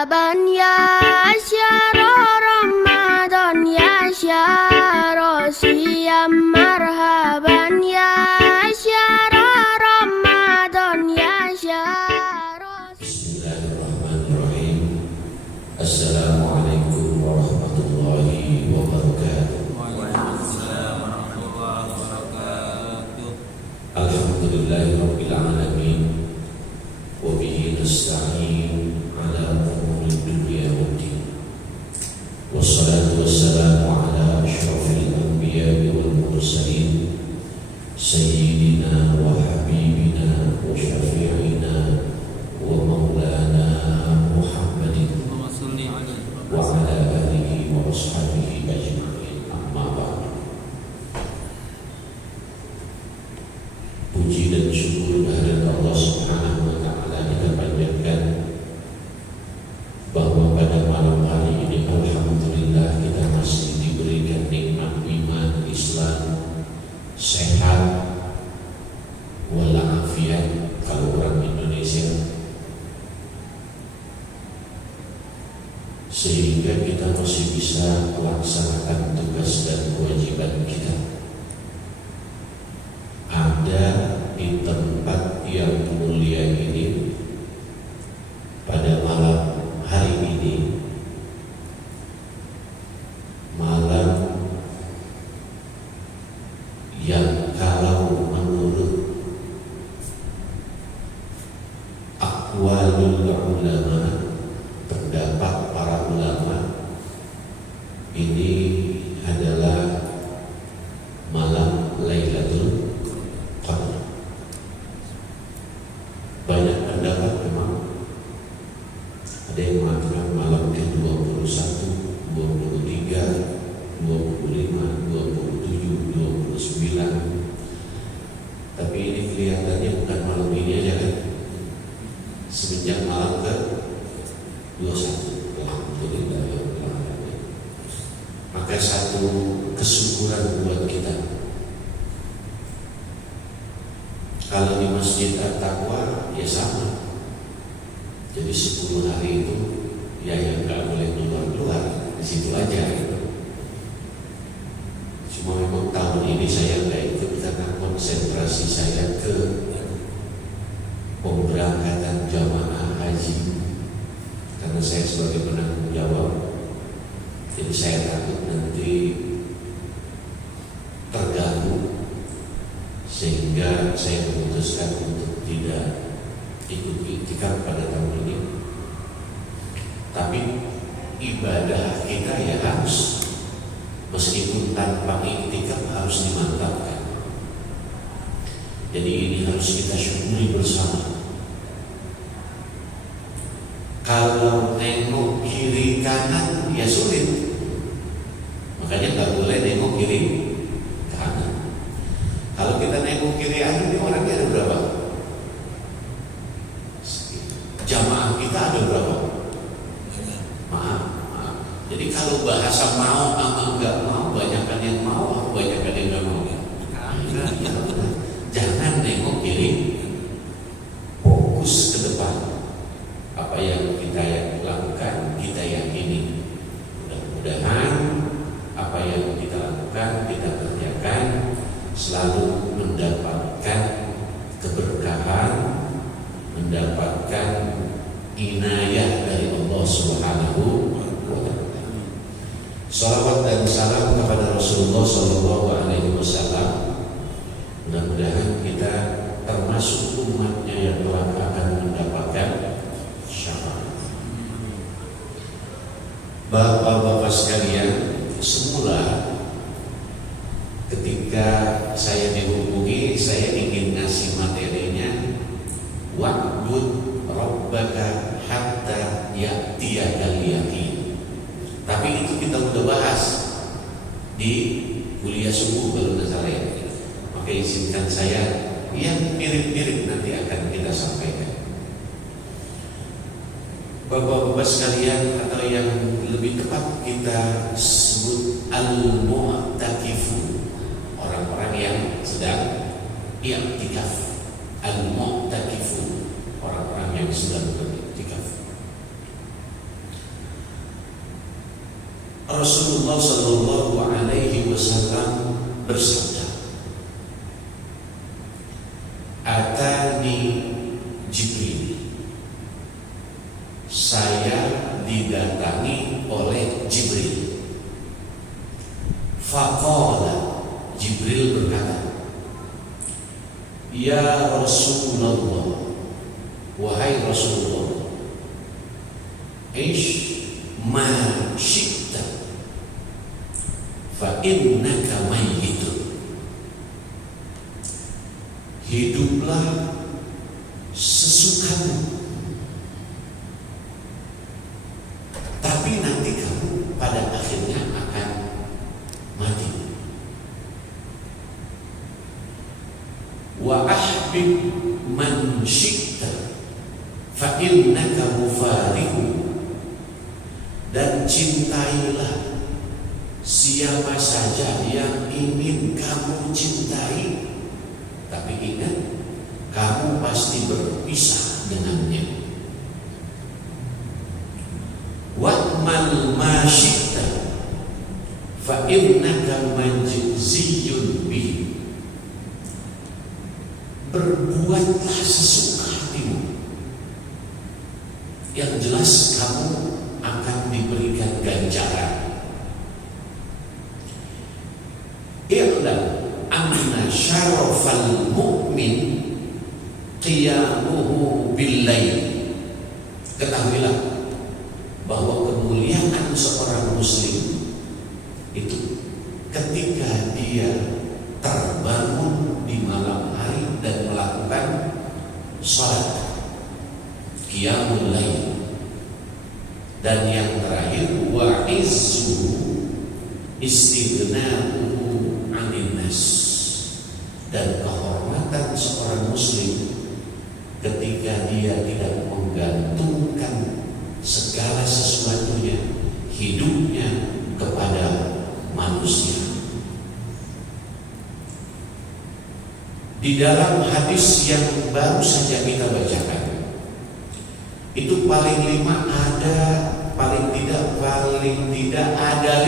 مرحبا يا شهر رمضان يا شهر صيام مرحبا يا شهر رمضان يا شهر. Bismillahirrahmanirrahim. Assalamualaikum warahmatullahi wabarakatuh. Waalaikumsalam warahmatullahi wabarakatuh. Alhamdulillahirabbil alamin. Wa bihi nasta'in ala umuri dunya waddin. Wassalatu wassalamu ala asyrafil anbiya'i wal mursalin sayyidina wa habibina wa syafi'ina wa maulana Muhammadin Allahumma shalli alaihi wa ala alihi wa ashabihi ajma'in. Amma ba'd. Puji dan syukur kehadirat Allah Subhanahu wa taala kita panjatkan bahwa pada malam hari ini alhamdulillah kita masih diberikan nikmat iman, Islam, sehat walafiat kalau orang Indonesia, sehingga kita masih bisa melaksanakan tugas dan kewajiban kita. Ada di tempat yang mulia ini pada malam hari ini, malam yang kalau menurut aqwalul ulama, pendapat para ulama, ini adalah malam Lailatul Qadar. Banyak pendapat memang. Ada yang mengatakan malam ke-21, 23, 25, 27, 29. Tapi ini kelihatannya bukan malam ini aja kan. Semenjak malam ke-21. Alhamdulillah ya Allah. Maka satu kesyukuran buat kita. Kalau di Masjid At-Taqwa ya sama. Jadi 10 hari itu ya yang nggak boleh keluar-keluar di situ aja gitu. Cuma memang tahun ini saya nggak ikut karena konsentrasi saya ke pemberangkatan jamaah haji. Karena saya sebagai penanggung jawab, jadi saya takut nanti terganggu, sehingga saya memutuskan untuk tidak ikut iktikaf pada tahun ini. Tapi ibadah kita ya harus, meskipun tanpa iktikaf harus dimantapkan. Jadi ini harus kita syukuri bersama. Kalau nengok kiri kanan ya sulit, makanya nggak boleh nengok kiri kanan. Kalau kita nengok kiri kanan, ini orangnya ada berapa? Jamaah kita ada berapa? Maaf. Jadi kalau bahasa mau sama enggak mau, banyakkan yang mau atau banyakkan yang enggak mau? Jangan nengok kiri, fokus ke depan. Apa yang kita lakukan, kita yakini. Mudah-mudahan apa yang kita lakukan, kita kerjakan, selalu mendapatkan keberkahan, mendapatkan inayah dari Allah Subhanahu wa ta'ala. Salawat dan salam kepada Rasulullah Sallallahu Alaihi Wasallam. Mudah-mudahan kita termasuk umatnya yang kelak akan mendapatkan syafaat. Bapak-bapak sekalian, semula ketika saya dihubungi, saya ingin ngasih materinya wa'bud rabbaka hatta ya'tiyakal yaqin. Tapi itu kita udah bahas di kuliah subuh kalau tidak salah ya. Maka izinkan saya yang mirip-mirip nanti akan kita sampaikan. Bapak-bapak sekalian, atau yang lebih tepat kita sebut al-mu'takifu, orang-orang yang sedang i'tikaf. Al-mu'takifu, orang-orang yang sedang beriktikaf. Rasulullah Shallallahu Alaihi Wasallam bersabda, "Atani Jibril." Saya didatangi oleh Jibril. Faqala, Jibril berkata, "Ya Rasulullah, wahai Rasulullah, ish ma syi'ta fa innaka mayyitun." Hiduplah sesukamu, tapi nanti kamu pada akhirnya akan mati. Wa ahbib man syi'ta fa innaka mufariqu, dan cintailah siapa saja yang ingin kamu cintai, tapi ingat, kamu pasti berpisah dengannya. Wa'mal ma syi'ta fa innaka majziyun bihi, berbuatlah sesuka hatimu, yang jelas kamu akan diberikan ganjaran. I'lam anna syarafal mu'min qiyamuhu bil-lail. Ketahuilah bahwa kemuliaan seorang muslim itu ketika dia terbangun di malam hari dan melakukan salat qiyamul lail. Dan yang terakhir, wa izzu istighna'uhu 'anil nas, dan kehormatan seorang muslim ketika dia tidak menggantungkan segala sesuatunya, hidupnya kepada manusia. Di dalam hadis yang baru saja kita bacakan, itu paling tidak ada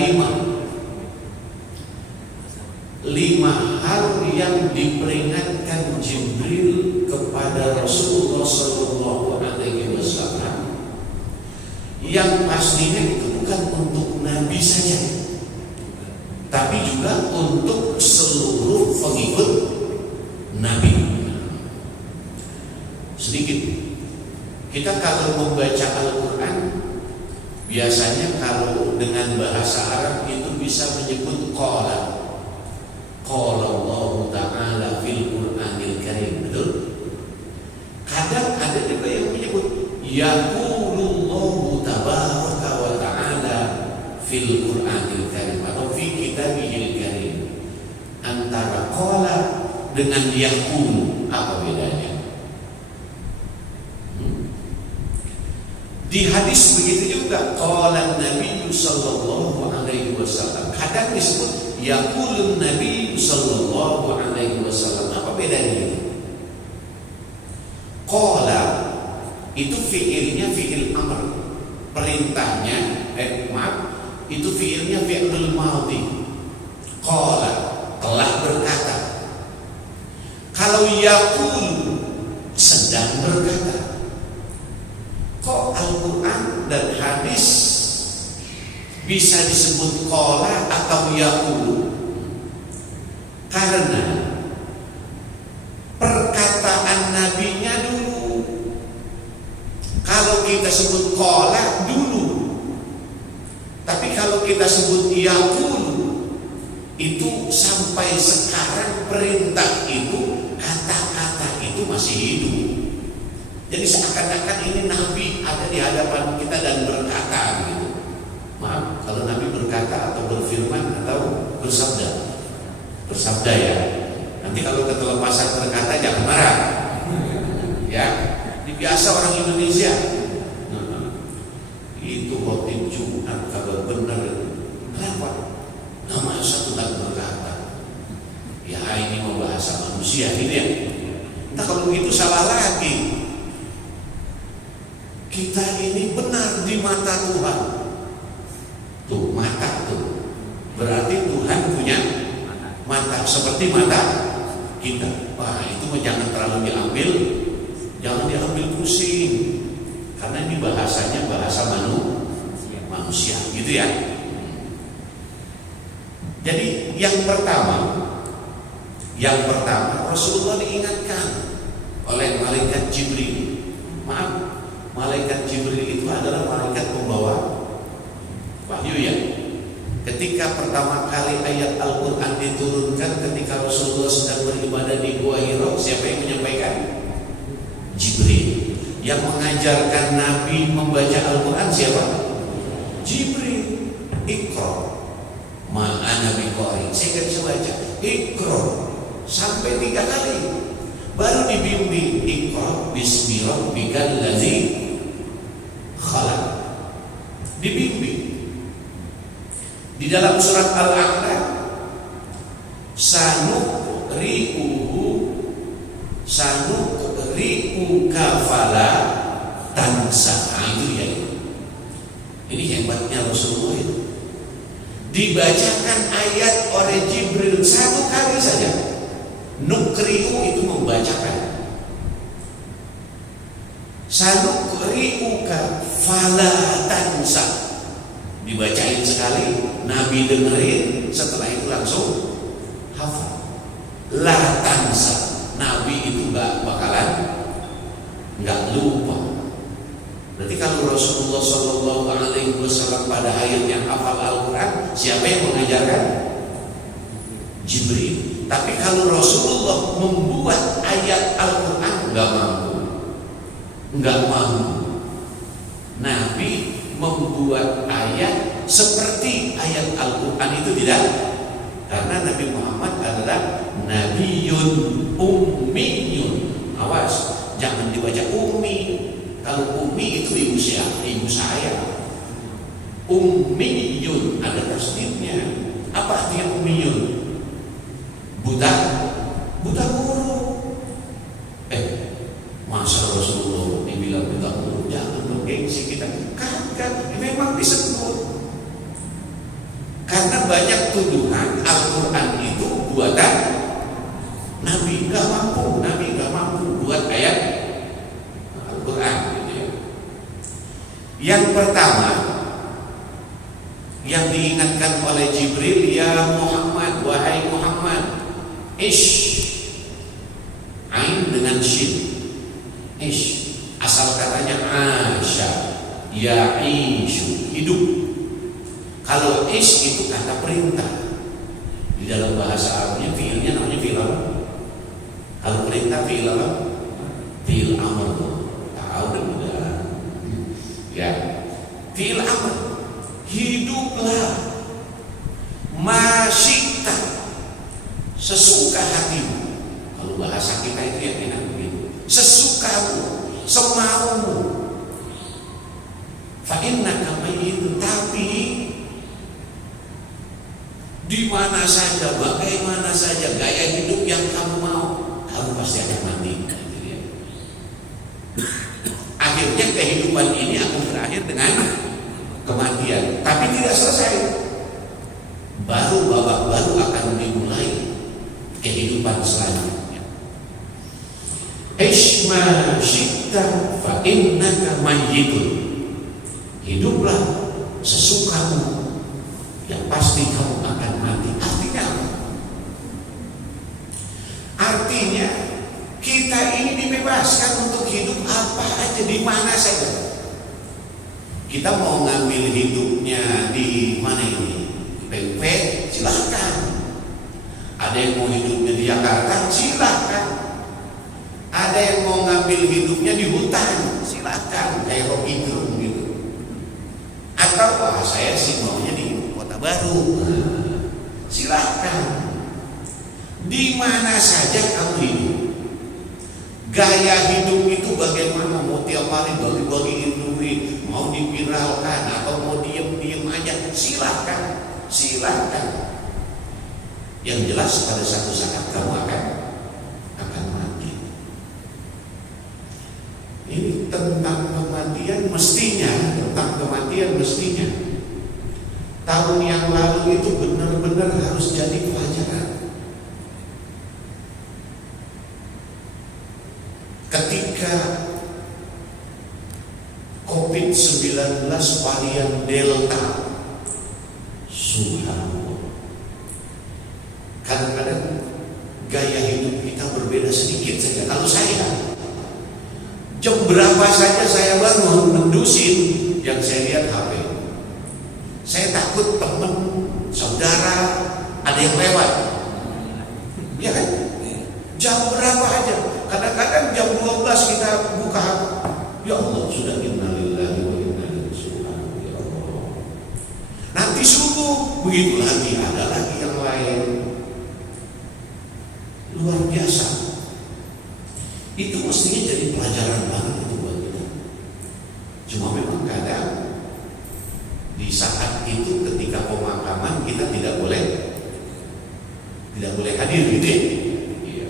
lima hal yang diperingatkan Jibril kepada Rasulullah Sallallahu Alaihi Wasallam, yang pastinya itu bukan untuk Nabi saja, tapi juga untuk seluruh pengikut Nabi. Sedikit, kita kalau membaca Al-Quran, biasanya kalau dengan bahasa Arab itu bisa menyebut qala Allah Ta'ala fil Qur'anil Karim, betul? Kadang ada juga yang menyebut yaqulullahu tabaraka wa ta'ala fil Qur'anil Karim atau fi kitabihil karim. Antara qala dengan yaqul, apa bedanya? Di hadis begitu juga, qala Nabi sallallahu alaihi wasallam. Kadang disebut yaqulun Nabi sallallahu alaihi wasallam. Apa bedanya itu? Qala itu fiilnya fiil amr, perintahnya itu fiilnya fi'il madhi. Qala, telah berkata. Kalau yaqul, sedang berkata. Kok Al-Quran dan hadis bisa disebut qala atau yaqul? Karena perkataan nabinya dulu. Kalau kita sebut qala dulu, tapi kalau kita sebut yaqul, itu sampai sekarang perintah itu, kata-kata itu masih hidup. Jadi seakan-akan ini Nabi ada di hadapan kita dan berkata gitu. Maaf, kalau Nabi berkata atau berfirman atau bersabda ya. Nanti kalau ketelepasan berkata jangan marah. Ya, ini biasa orang Indonesia. Itu khotib Jumat kalau benar. Kenapa? Nama satu tak berkata. Ya ini mau bahasa manusia gitu ya. Entah kalau begitu salah lagi. Kita ini benar di mata Tuhan. Tuh, mata mata tuh. Berarti Tuhan punya mata seperti mata kita. Wah, itu mah jangan terlalu diambil, jangan diambil pusing. Karena ini bahasanya bahasa manusia, gitu ya. Jadi yang pertama Rasulullah diingatkan oleh malaikat Jibril. Maaf, malaikat Jibril itu adalah malaikat pembawa wahyu ya. Ketika pertama kali ayat Al-Quran diturunkan ketika Rasulullah sedang beribadah di Gua Hira, siapa yang menyampaikan? Jibril. Yang mengajarkan Nabi membaca Al-Quran siapa? Jibril. Iqra ma'ana biqari. Saya bisa baca Iqra sampai 3 kali. Baru dibimbing Iqra bismi rabbikal ladzi khalaq. Dibimbing. Di dalam surat Al-A'la, sanuqri'uka fala tansa. Itu ya. Ini hebatnya Rasulullah itu. Dibacakan ayat oleh Jibril 1 kali saja. Nuqri'u itu membacakan. Sanuqri'uka fala tansa. Dibacain sekali, Nabi dengerin, setelah itu langsung hafal. La tansa, Nabi itu nggak lupa. Berarti kalau Rasulullah SAW pada akhirnya hafal Al-Quran, siapa yang mengajarkan? Jibril. Tapi kalau Rasulullah membuat ayat Al-Quran, nggak mampu. Nabi membuat ayat seperti ayat Al-Quran itu tidak, karena Nabi Muhammad adalah Nabiyun Ummiyun. Awas, jangan dibaca Ummi. Kalau Ummi itu ibu saya. Ummiyun ada tasdidnya. Apa artinya Ummiyun? Buta guru. Masa Rasulullah dibilang buta guru? Jangan bergengsi kita. Kagak, memang disebut. Karena banyak tuduhan Al-Quran itu buatan Nabi nggak mampu buat ayat Al-Quran. Gitu ya. Yang pertama yang diingatkan oleh Jibril, ya Muhammad, wahai Muhammad, ain dengan shin, asal katanya asya, ya'ishu, hidup. Kalau itu kata perintah. Di dalam bahasa Arabnya fiilnya namanya fiil apa? Kalau perintah fiil apa? Fiil amr. Tahu dan mudah. Ya, fiil amr. Hiduplah masyikta sesuka hatimu. Kalau bahasa kita itu yang enak begitu. Sesukamu, semaumu. Fa innaka mayyitun, tapi di mana saja, bagaimana saja gaya hidup yang kamu mau, kamu pasti akan mati. Akhirnya kehidupan ini akan berakhir dengan kematian, tapi tidak selesai. Babak baru akan dimulai kehidupan selanjutnya. Ishma syi'ta fa innaka mayyitun. Hiduplah sesukamu, yang pasti kamu akan mati. Artinya kita ini dibebaskan untuk hidup apa aja, di mana saja. Kita mau ngambil hidupnya di mana ini? PP, silahkan. Ada yang mau hidupnya di Jakarta, silahkan. Ada yang mau ngambil hidupnya di hutan, silahkan. Kayak Rocky Gerung gitu. Atau saya sih maunya di Kota Baru, silahkan. Di mana saja kamu hidup. Gaya hidup itu bagaimana? Mau tiap hari bagi-bagiin duit, mau dipiralkan atau mau diem-diem aja, silahkan. Yang jelas pada satu saat kamu akan mati. Ini tentang kematian mestinya. tahun yang lalu itu benar-benar harus jadi pelajaran. Ketika COVID-19 varian Delta, subhanallah, kadang-kadang gaya hidup kita berbeda sedikit saja. Kalau saya, jam berapa saja saya bangun mendusin, yang saya lihat HP. Saya takut teman, saudara, ada yang lewat. Ya kan? Jam berapa aja. Kadang-kadang jam 12 kita buka. Ya Allah, sudah innalillahi wa inna ilaihi raji'un. Ya Allah. Nanti subuh begitu lagi, ada lagi yang lain. Luar biasa. Itu mestinya jadi pelajaran banget itu buat kita. Cuma memang kadang di saat itu ketika pemakaman kita tidak boleh hadir gitu ya. Iya.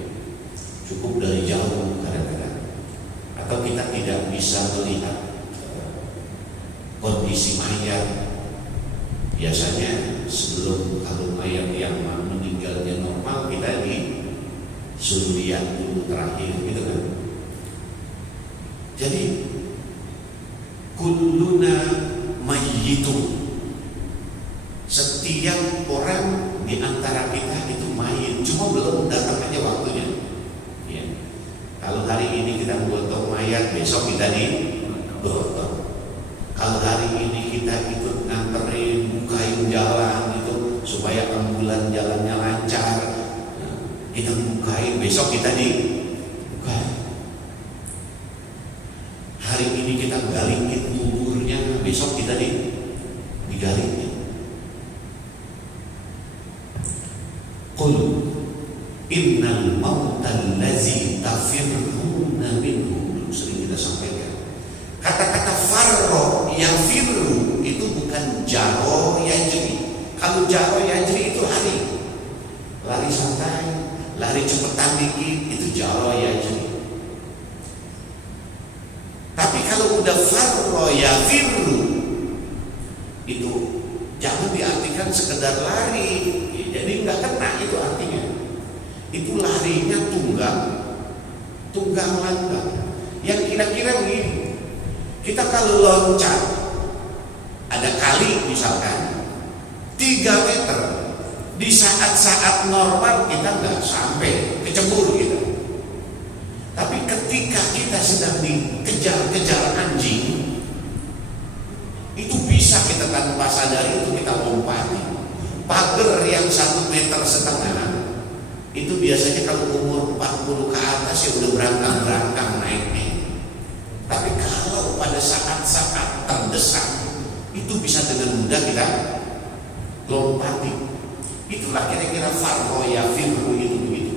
Cukup dari jauh kadang-kadang. Atau kita tidak bisa melihat kondisi mayat. Biasanya sebelum kalau mayat yang meninggalnya normal, kita disuruh lihat dulu terakhir gitu kan. Jadi kulluna mayyitun, setiap orang di antara kita itu mayit, cuma belum datang aja waktunya ya. Kalau hari ini kita gotong mayat, besok kita digotong. Kalau hari ini kita ikut nganterin, bukain jalan itu supaya ambulan jalannya lancar, kita bukain, besok kita dibukain. Hari ini kita galingin kuburnya, besok kita digalingin. Qul innal mautal ladzi tafirruna minhu, sering kita sampaikan. Kata-kata farro yafirru itu bukan jaro yajri. Kalau jaro yajri itu lari santai, lari cepetan dikit, itu jaro yajri. Tapi kalau udah farro yafirru, itu jangan diartikan sekedar lari, jadi nggak kena itu artinya. Itu larinya tunggang langgang. Yang kira-kira begini, kita kalau loncat, ada kali misalkan 3 meter, di saat-saat normal kita nggak sampai kecebur gitu. Tapi ketika kita sedang dikejar-kejar anjing, itu bisa kita tanpa sadari itu kita lompati. Pagar yang 1,5 meter, itu biasanya kalau umur 40 ke atas ya udah berangkang naiknya. Tapi kalau pada saat-saat terdesak, itu bisa dengan mudah kita lompati. Itulah kira-kira farro yafirru itu begitu.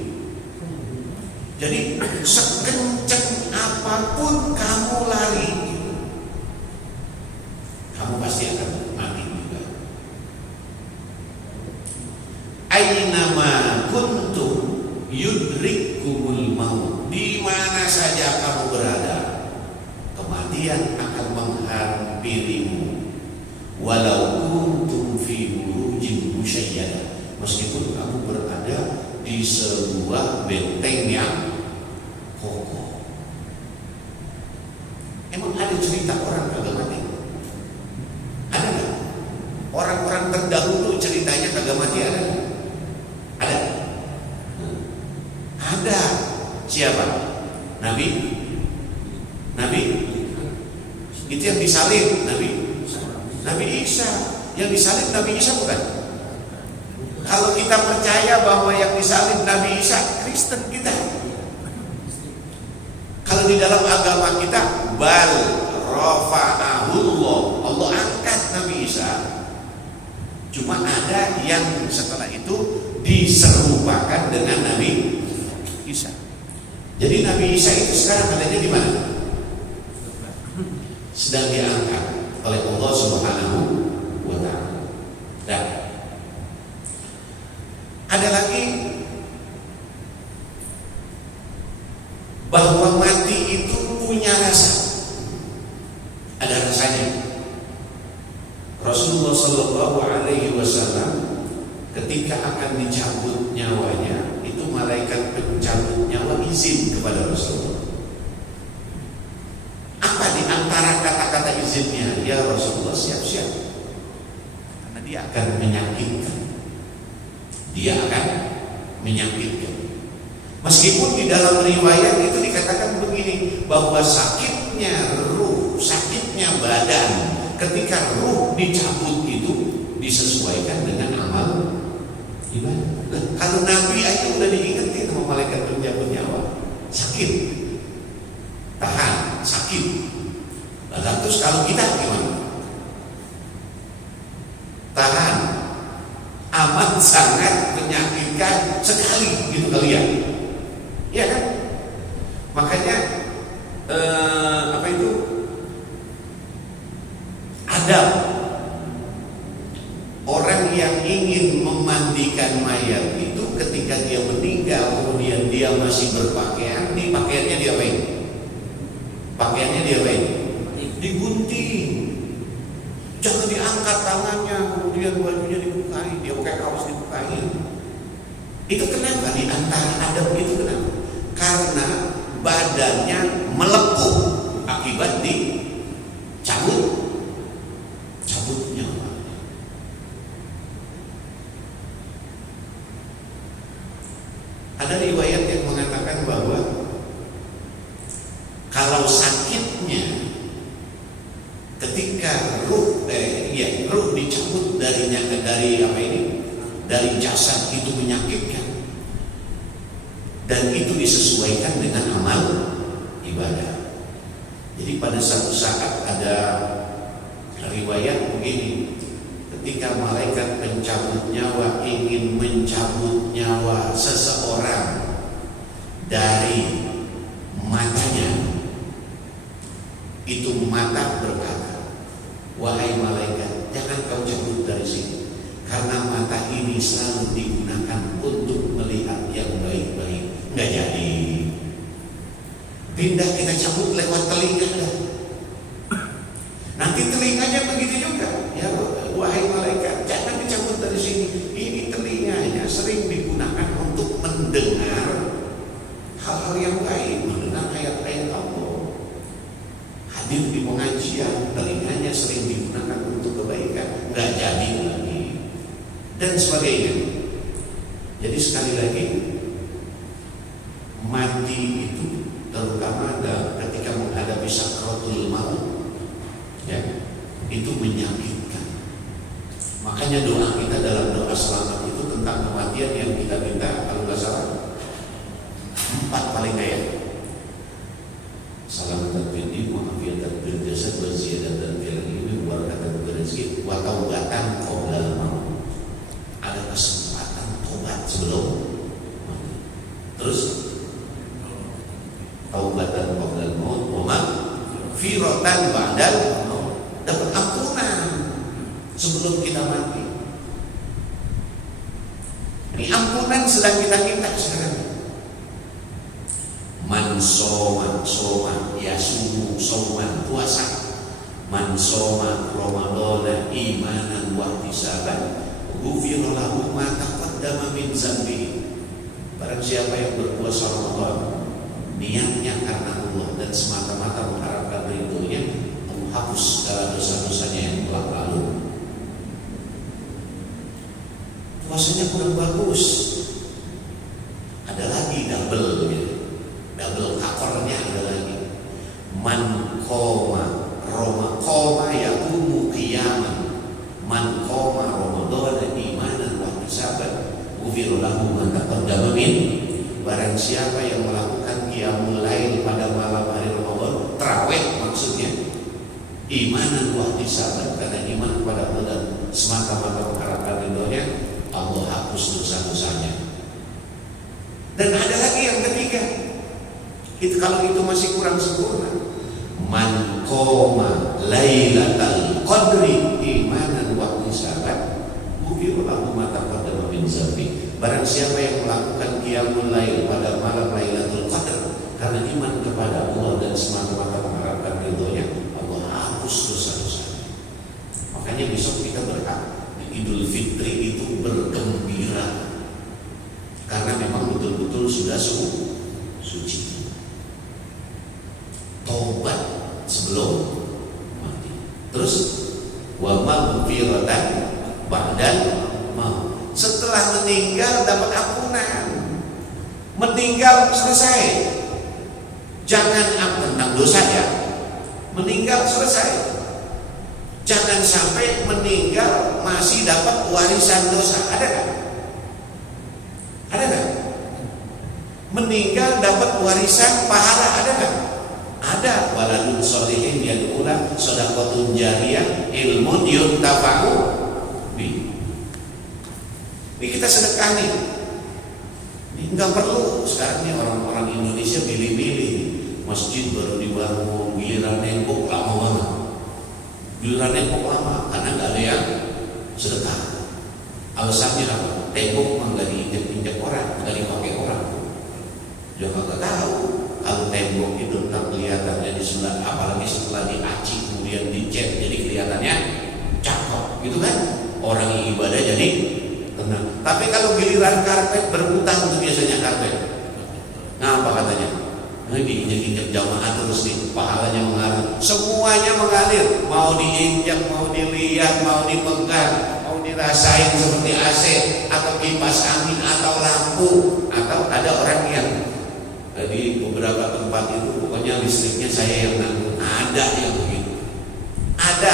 Jadi sekencang apapun kamu lari, kamu pasti akan mati juga. Ainama kuntum yudrikumul maut, di mana saja kamu berada, kematian akan menghampirimu. Walau kuntum fi burujin musyayyadah, meskipun kamu berada di sebuah benteng yang kokoh. Emang ada cerita orang kagak mati? Ada nggak? Orang-orang terdahulu ceritanya kagak mati ada? Ada? Ada. Siapa? Nabi? Itu yang disalib Nabi Isa. Yang disalib Nabi Isa bukan? Kalau kita percaya bahwa yang disalib Nabi Isa, Kristen kita. Kalau di dalam agama kita, bal rafa'ahullah, Allah angkat Nabi Isa. Cuma ada yang setelah itu diserupakan dengan Nabi Isa. Jadi Nabi Isa itu sekarang adanya di mana? Sedang diangkat oleh Allah Subhanahu wa ta'ala. Dan ada lagi bahwa mati itu punya rasa. Ada rasanya. Rasulullah Shallallahu Alaihi Wasallam ketika akan dicabut nyawanya, itu malaikat pencabut nyawa izin kepada Rasulullah. Apa di antara kata-kata izinnya? Ya Rasulullah, siap-siap, karena dia akan menyakitkan. Dia akan menyakitkan. Meskipun di dalam riwayat itu dikatakan begini, bahwa sakitnya ruh, sakitnya badan ketika ruh dicabut itu disesuaikan dengan amal ibadah. Kalau Nabi aja udah diingetin sama malaikat pencabut nyawa, sakit, tahan, sakit. Lalu terus kalau kita gimana? Tahan, amat sangat menyakitkan sekali gitu kalian, ya kan? Makanya apa itu? Adab orang yang ingin memandikan mayat itu ketika dia meninggal, kemudian dia masih berpakaian, nih pakaiannya diapain? Pakaiannya diapain? Digunting. Jangan diangkat tangannya, kemudian bajunya dibukain, dia pakai kaos dibukain. Itu kenapa? Di antara adab itu kenapa? Karena badannya melepuh akibat dicabutnya. Ada riwayat yang mengatakan bahwa kalau sakitnya ketika ruh dicabut dari apa ini, dari jasad itu menyakitkan, dan itu disesuaikan dengan amal ibadah. Jadi pada satu saat ada riwayat begini, ketika malaikat pencabut nyawa ingin mencabut nyawa seseorang dari matanya, itu mata berkata, wahai malaikat, jangan kau cabut dari sini, karena mata ini selalu digunakan untuk melihat yang baik-baik. Nggak jadi, pindah kita cabut lewat telinga dah. Nanti telinganya begitu juga. Ya, wahai malaikat, jangan dicabut dari sini. Ini telinganya sering digunakan untuk mendengar hal-hal yang baik, mendengar ayat-ayat Allah. Hadir di pengajian, telinganya sering digunakan untuk kebaikan. Nggak jadi lagi, dan sebagainya. Jadi sekali lagi, mati itu terutama ketika menghadapi sakratul maut, ya, itu menyakitkan. Makanya doa kita dalam doa selamat itu tentang kematian yang kita minta, kalau nggak salah 4 paling kaya. Salamatan fid din wa afiatan fil jasad wa ziyadatan fil ilmi wa barakatan fil rizqi wa taubatan qabla maut. Ada kesempatan tobat sebelum mati. Terus taubatan qabla maut wa maghfiratan ba'dal maut. Dapat ampunan sebelum kita mati. Ini ampunan sedang kita minta sekarang. Man soma ya sumu soman puasa. Man soma Ramadana imanan wa ihtisaban ghufira lahu ma taqaddama min dzambi. Barang siapa yang berpuasa Ramadan niatnya karena Allah dan semata-mata mengharapkan ridhonya, hapus segala dosa-dosanya yang telah lalu. Puasanya kurang bagus, ada lagi double covernya, ada lagi. Man qoma yaqumu qiyaman, man qoma ramadhana imanan wa ihtisaban ghufira lahu ma taqaddama min. Barang siapa yang melakukan qiyamul lail pada malam hari Ramadan, tarawih maksudnya, imanan wa ihtisaban, karena iman kepada Allah dan semata-mata mengharapkan ridhonya, Allah hapus dosa-dosanya. Dan ada lagi yang ketiga, itu kalau itu masih kurang sempurna, man qoma lailatal qadri imanan wa ihtisaban ghufira lahu ma taqaddama min dzambi. Barang siapa yang melakukan qiyamul lail pada malam Lailatul Qadar karena iman kepada Allah dan semata-mata mengharapkan ridhonya, Allah hapus dosa-dosanya. Makanya besok kita berhak di Idul Fitri itu bergembira karena memang betul-betul sudah suci. Taubat sebelum mati. Terus wa maghfiratan ba'dal maut. Setelah meninggal dapat ampunan. Meninggal selesai. Jangan tentang dosa ya. Meninggal selesai. Jangan sampai meninggal masih dapat warisan dosa. Ada kan? Ada kan? Meninggal dapat warisan pahala. Ada kan? Ada. Waladun sholihin yad'ula shadaqatun jariyah ilmun yuntafa'u bi. Ini kita sedekah nih. Ini nggak perlu sekarang nih orang-orang Indonesia pilih-pilih. Masjid baru dibangun, giliran nembok lama banget. Giliran nembok lama karena nggak ada yang sedekah. Alasannya apa? Tembok mah nggak diinjak-injak orang, nggak dipakai orang. Juga nggak tahu kalau tembok itu tak kelihatannya di sebelah, apalagi setelah diaci kemudian dicat jadi kelihatannya cakep, gitu kan? Orang yang ibadah jadi tenang. Tapi kalau giliran karpet berhutang itu biasanya karpet. Nah apa katanya? Nah, diinjak-injak jamaah terus nih, pahalanya mengalir. Semuanya mengalir. Mau diinjak, mau dilihat, mau dipegang, mau dirasain seperti AC atau kipas angin atau lampu, atau ada orang yang di beberapa tempat itu pokoknya listriknya saya yang nanggung. Ada yang begitu. Ada.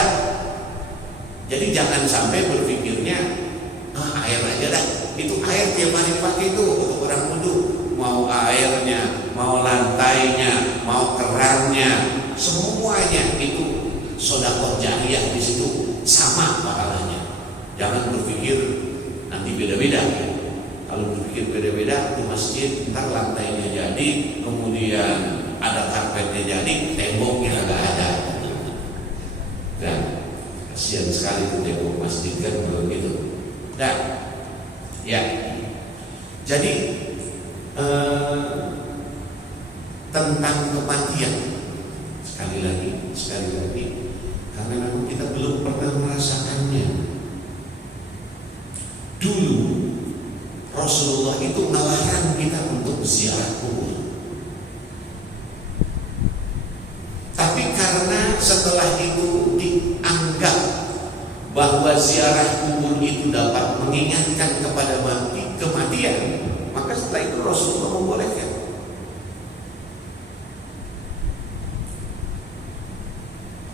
Jadi jangan sampai berpikirnya air aja dah. Itu air tiap hari dipakai itu untuk orang wudu. Mau airnya, mau lantainya, mau kerannya, semuanya itu sedekah jariyah di situ sama pahalanya. Jangan berpikir nanti beda-beda. Kalau berpikir beda-beda di masjid, ntar lantainya jadi, kemudian ada karpetnya jadi, temboknya nggak ada. Dan kasihan sekali tuh tembok masjid kan begitu. Dan ya, jadi tentang kematian sekali lagi karena memang kita belum pernah merasakannya. Dulu Rasulullah itu melarang kita untuk ziarah kubur, tapi karena setelah itu dianggap bahwa ziarah kubur itu dapat mengingatkan kepada kematian, maka setelah itu Rasulullah membolehkan.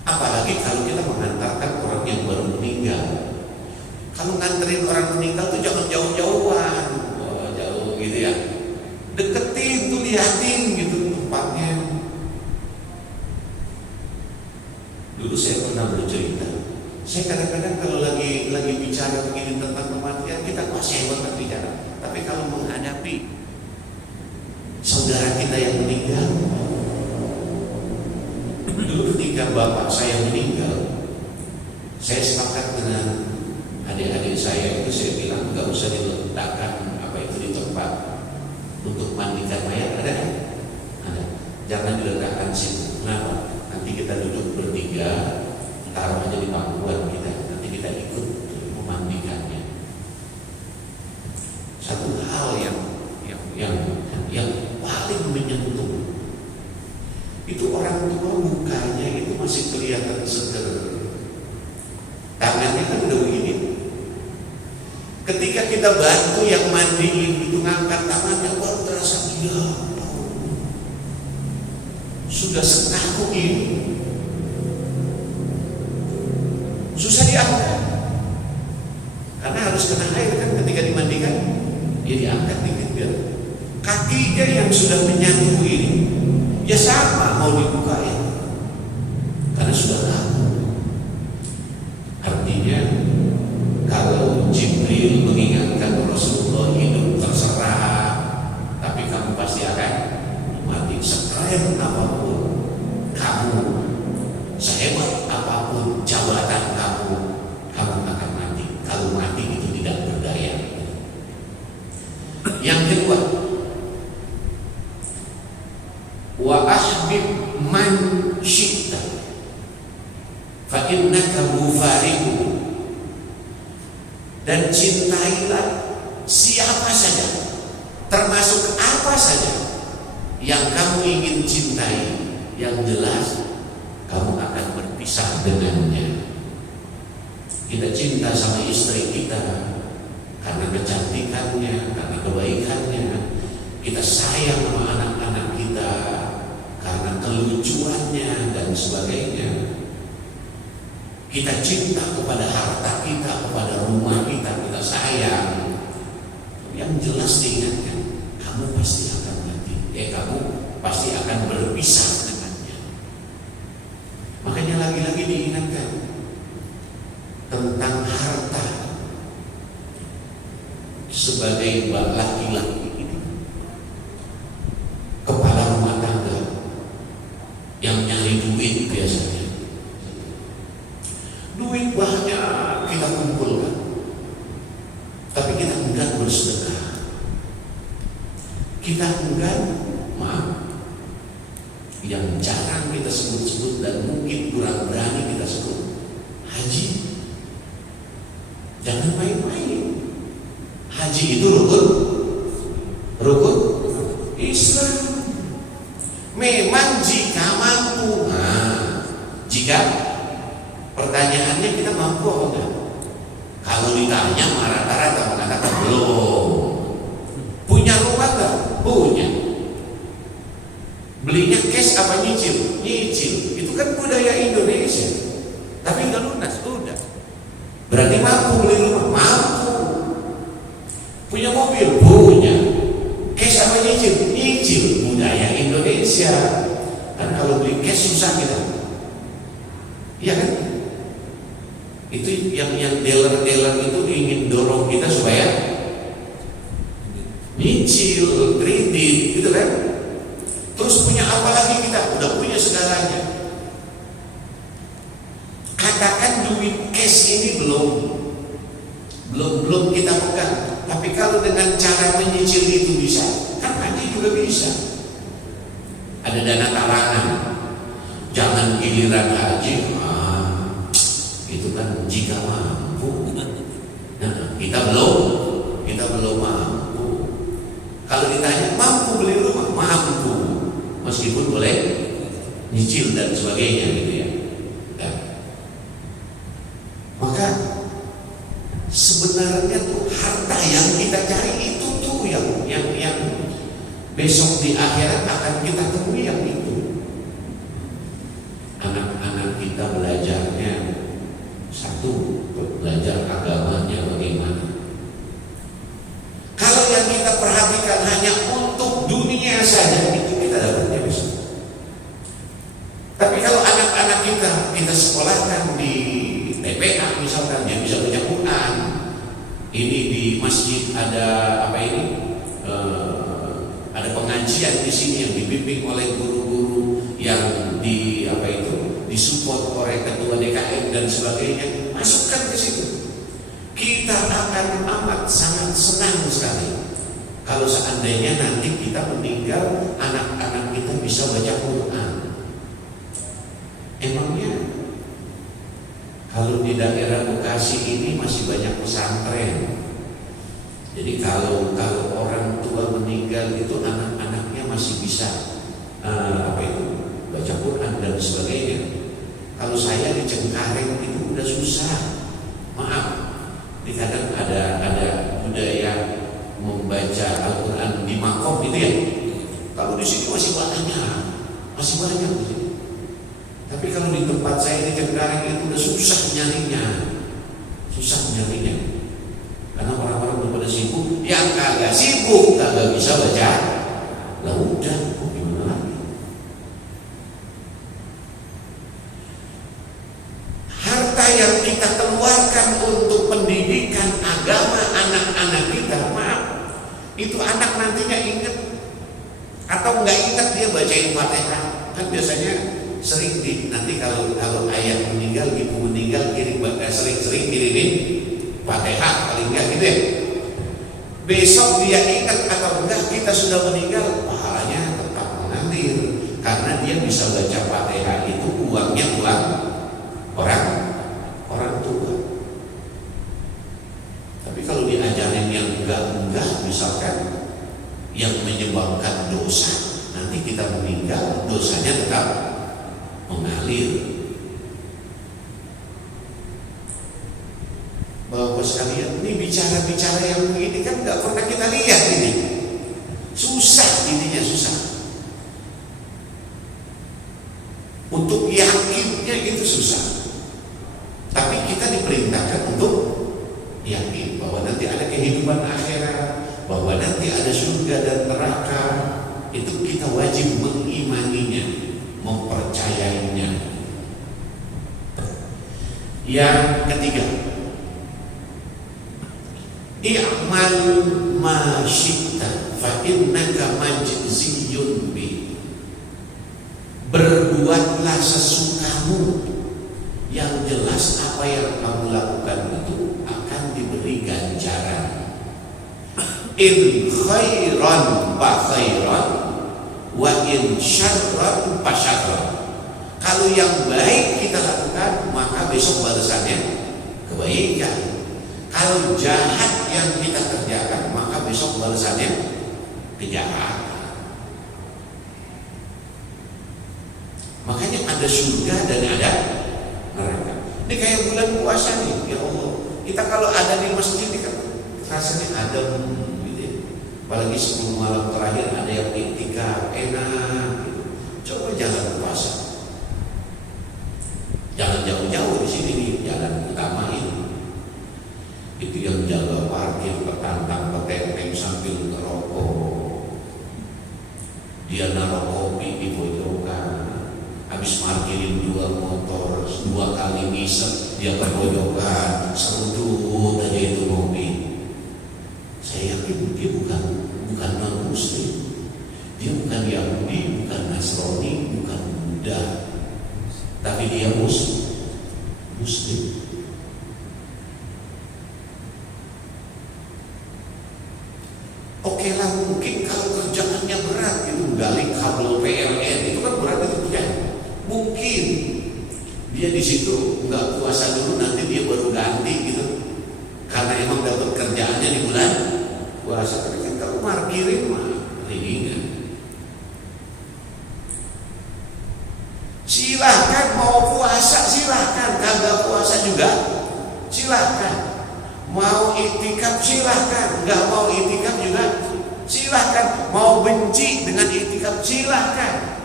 Apalagi kalau kita mengantarkan orang yang baru meninggal. Kalau nganterin orang meninggal tuh jangan jauh-jauhan, jauh gitu ya. Deketin tuh, liatin gitu tempatnya. Dulu saya pernah bercerita. Saya kadang-kadang kalau lagi bicara begini tentang kematian, kita pasien banget bicara. Tapi kalau menghadapi saudara kita yang meninggal, dulu ketika bapak saya meninggal, saya sepakat dengan adik-adik saya itu, saya bilang nggak usah diletakkan apa itu di tempat untuk mandikan mayat, ada? Jangan diletakkan situ. Kenapa? Nanti kita duduk bertiga, taruh aja di pangkuan kita, nanti kita ikut memandikannya. Satu hal yang paling menyentuh itu orang tua, mukanya itu masih kelihatan seger, tangannya kan udah begini. Ketika kita bantu yang mandiin itu, ngangkat tangannya baru terasa gila, sudah sekaku ini, susah diangkat karena harus kena air kan ketika dimandikan. Ya diangkat dikit biar kakinya yang sudah menyatu ini ya sama mau dibuka ya, karena sudah kaku. Artinya kalau Jibril mengingatkan Rasulullah hidup terserah, tapi kamu pasti akan mati. Sekeren apapun kamu, sehebat apapun jabatan kamu, kamu akan mati. Kalau mati itu tidak berdaya. Yang kedua, wa ahbib man syi'ta fa innaka mufariqu dan cintailah siapa saja, termasuk apa saja yang kamu ingin cintai. Yang jelas kamu akan berpisah dengannya. Kita cinta sama istri kita karena kecantikannya, karena kebaikannya. Kita sayang sama anak-anak kita karena kelucuannya dan sebagainya. Kita cinta kepada harta kita, kepada rumah kita, kita sayang. Yang jelas diingatkan, kamu pasti akan mati. Kamu pasti akan berpisah dengannya. Makanya lagi-lagi diingatkan tentang harta sebagai laki-laki ini, kepala rumah tangga yang nyari duit biasanya. Duit banyak kita kumpulkan, tapi kita enggan bersedekah. Kita enggan, yang jarang kita sebut-sebut dan mungkin kurang berani kita sebut, haji. Jangan main-main. Haji itu rukun Islam. Memang jika mampu. Jika pertanyaannya kita mampu apa enggak? Kalau ditanya rata-rata mengatakan belum. Punya rumah enggak? Punya. Belinya cash apa nyicil? Nyicil. Itu kan budaya Indonesia. Tapi enggak lunas, udah. Berarti mampu beli rumah? Mampu. Punya mobil? Punya. Cash apa nyicil? Nyicil. Budaya Indonesia. Kan kalau beli cash susah kita. Iya kan? Itu yang dealer-dealer itu ingin dorong kita supaya nyicil, kredit, gitu kan? Terus punya apa lagi kita? Udah punya segalanya. Katakan duit cash ini belum kita pegang. Tapi kalau dengan cara menyicil itu bisa, kan haji juga bisa. Ada dana talangan. Jangan giliran haji. Itu kan jika mampu. Nah, kita belum mampu. Kalau ditanya mampu beli rumah, mampu. Meskipun boleh nyicil dan sebagainya gitu ya. Ya. Maka sebenarnya tuh harta yang kita cari itu tuh yang besok di akhirat akan kita temui yang itu. Anak-anak kita belajarnya satu, belajar agamanya bagaimana. Kalau yang kita perhatikan hanya untuk dunia saja, itu kita dapatnya besok. Tapi kalau anak-anak kita sekolahkan di TPA misalkan, dia bisa baca Quran. Ini di masjid ada apa ini? Ada pengajian di sini yang dibimbing oleh guru-guru yang disupport oleh ketua DKM dan sebagainya. Masukkan ke situ. Kita akan amat sangat senang sekali kalau seandainya nanti kita meninggal, anak-anak kita bisa baca Quran. Emangnya kalau di daerah Bekasi ini masih banyak pesantren. Jadi kalau orang tua meninggal itu anak-anaknya masih bisa baca Quran dan sebagainya. Kalau saya di Cengkareng itu udah susah. Maaf, kadang ada budaya membaca Al-Quran di makom gitu ya. Kalau di sini masih banyak di sini. Tapi kalau di tempat saya di Cengkareng itu udah susah nyarinya. Karena orang-orang udah pada sibuk. Yang kagak sibuk kagak bisa baca. Lah udah, gimana lagi? Harta yang kita keluarkan untuk pendidikan agama anak-anak kita, maaf, itu anak nantinya ingat atau nggak ingat dia bacain Fatihah. Kan biasanya sering nanti kalau ayah meninggal, ibu meninggal, sering kirimin Fatihah paling enggak gitu ya. Besok dia ingat atau enggak kita sudah meninggal, pahalanya tetap mengalir karena dia bisa baca Fatihah. Itu uangnya uang orang tua. enggak misalkan yang menyebabkan dosa, nanti kita meninggal dosanya tetap mengalir. Bapak sekalian, ini bicara-bicara yang begini kan nggak pernah kita lihat ini. Susah, intinya susah. Untuk yakinnya itu susah. Tapi kita diperintahkan untuk yakin bahwa nanti ada kehidupan akhirat, bahwa nanti ada surga dan neraka. Itu kita wajib mengimaninya, mempercayainya. Yang ketiga, i'mal ma syi'ta fa innaka majziyun bi. Berbuatlah sesukamu, yang jelas apa yang kamu lakukan itu akan diberi ganjaran. In khairan fa khairan wa in syarran fa syarran. Kalau yang baik kita lakukan, maka besok balasannya kebaikan. Kalau jahat yang kita kerjakan, maka besok balasannya kejahatan. Makanya ada surga dan ada neraka. Ini kayak bulan puasa nih, ya Allah. Kita kalau ada di masjid ini kan rasanya adem gitu ya. Apalagi 10 malam terakhir ada yang iktikaf, enak gitu. Coba jalan puasa. Jangan jauh-jauh di sini nih, jalan utama ini. Itu yang jaga parkir, petantang, petenteng sambil ngerokok. Dia naruh kopi di pojokan. Habis parkirin 2 motor, 2 kali ngisep, dia keroyokan, seruduk aja itu mobil. Saya yakin dia bukan non muslim, dia bukan Yahudi, bukan Nasrani, bukan Buddha, tapi dia muslim. Oke lah, mungkin kalau kerjaannya berat itu gali kabel PLN itu kan berat itu ya. Mungkin dia di situ nggak puasa dulu, nanti dia baru ganti gitu, karena emang dapat kerjaannya di bulan puasa. Tapi kan kalau parkirin mah ringan. Silahkan mau puasa silahkan, kagak puasa juga silahkan. Mau itikaf silahkan, nggak mau itikaf juga silahkan. Mau benci dengan itikaf silahkan.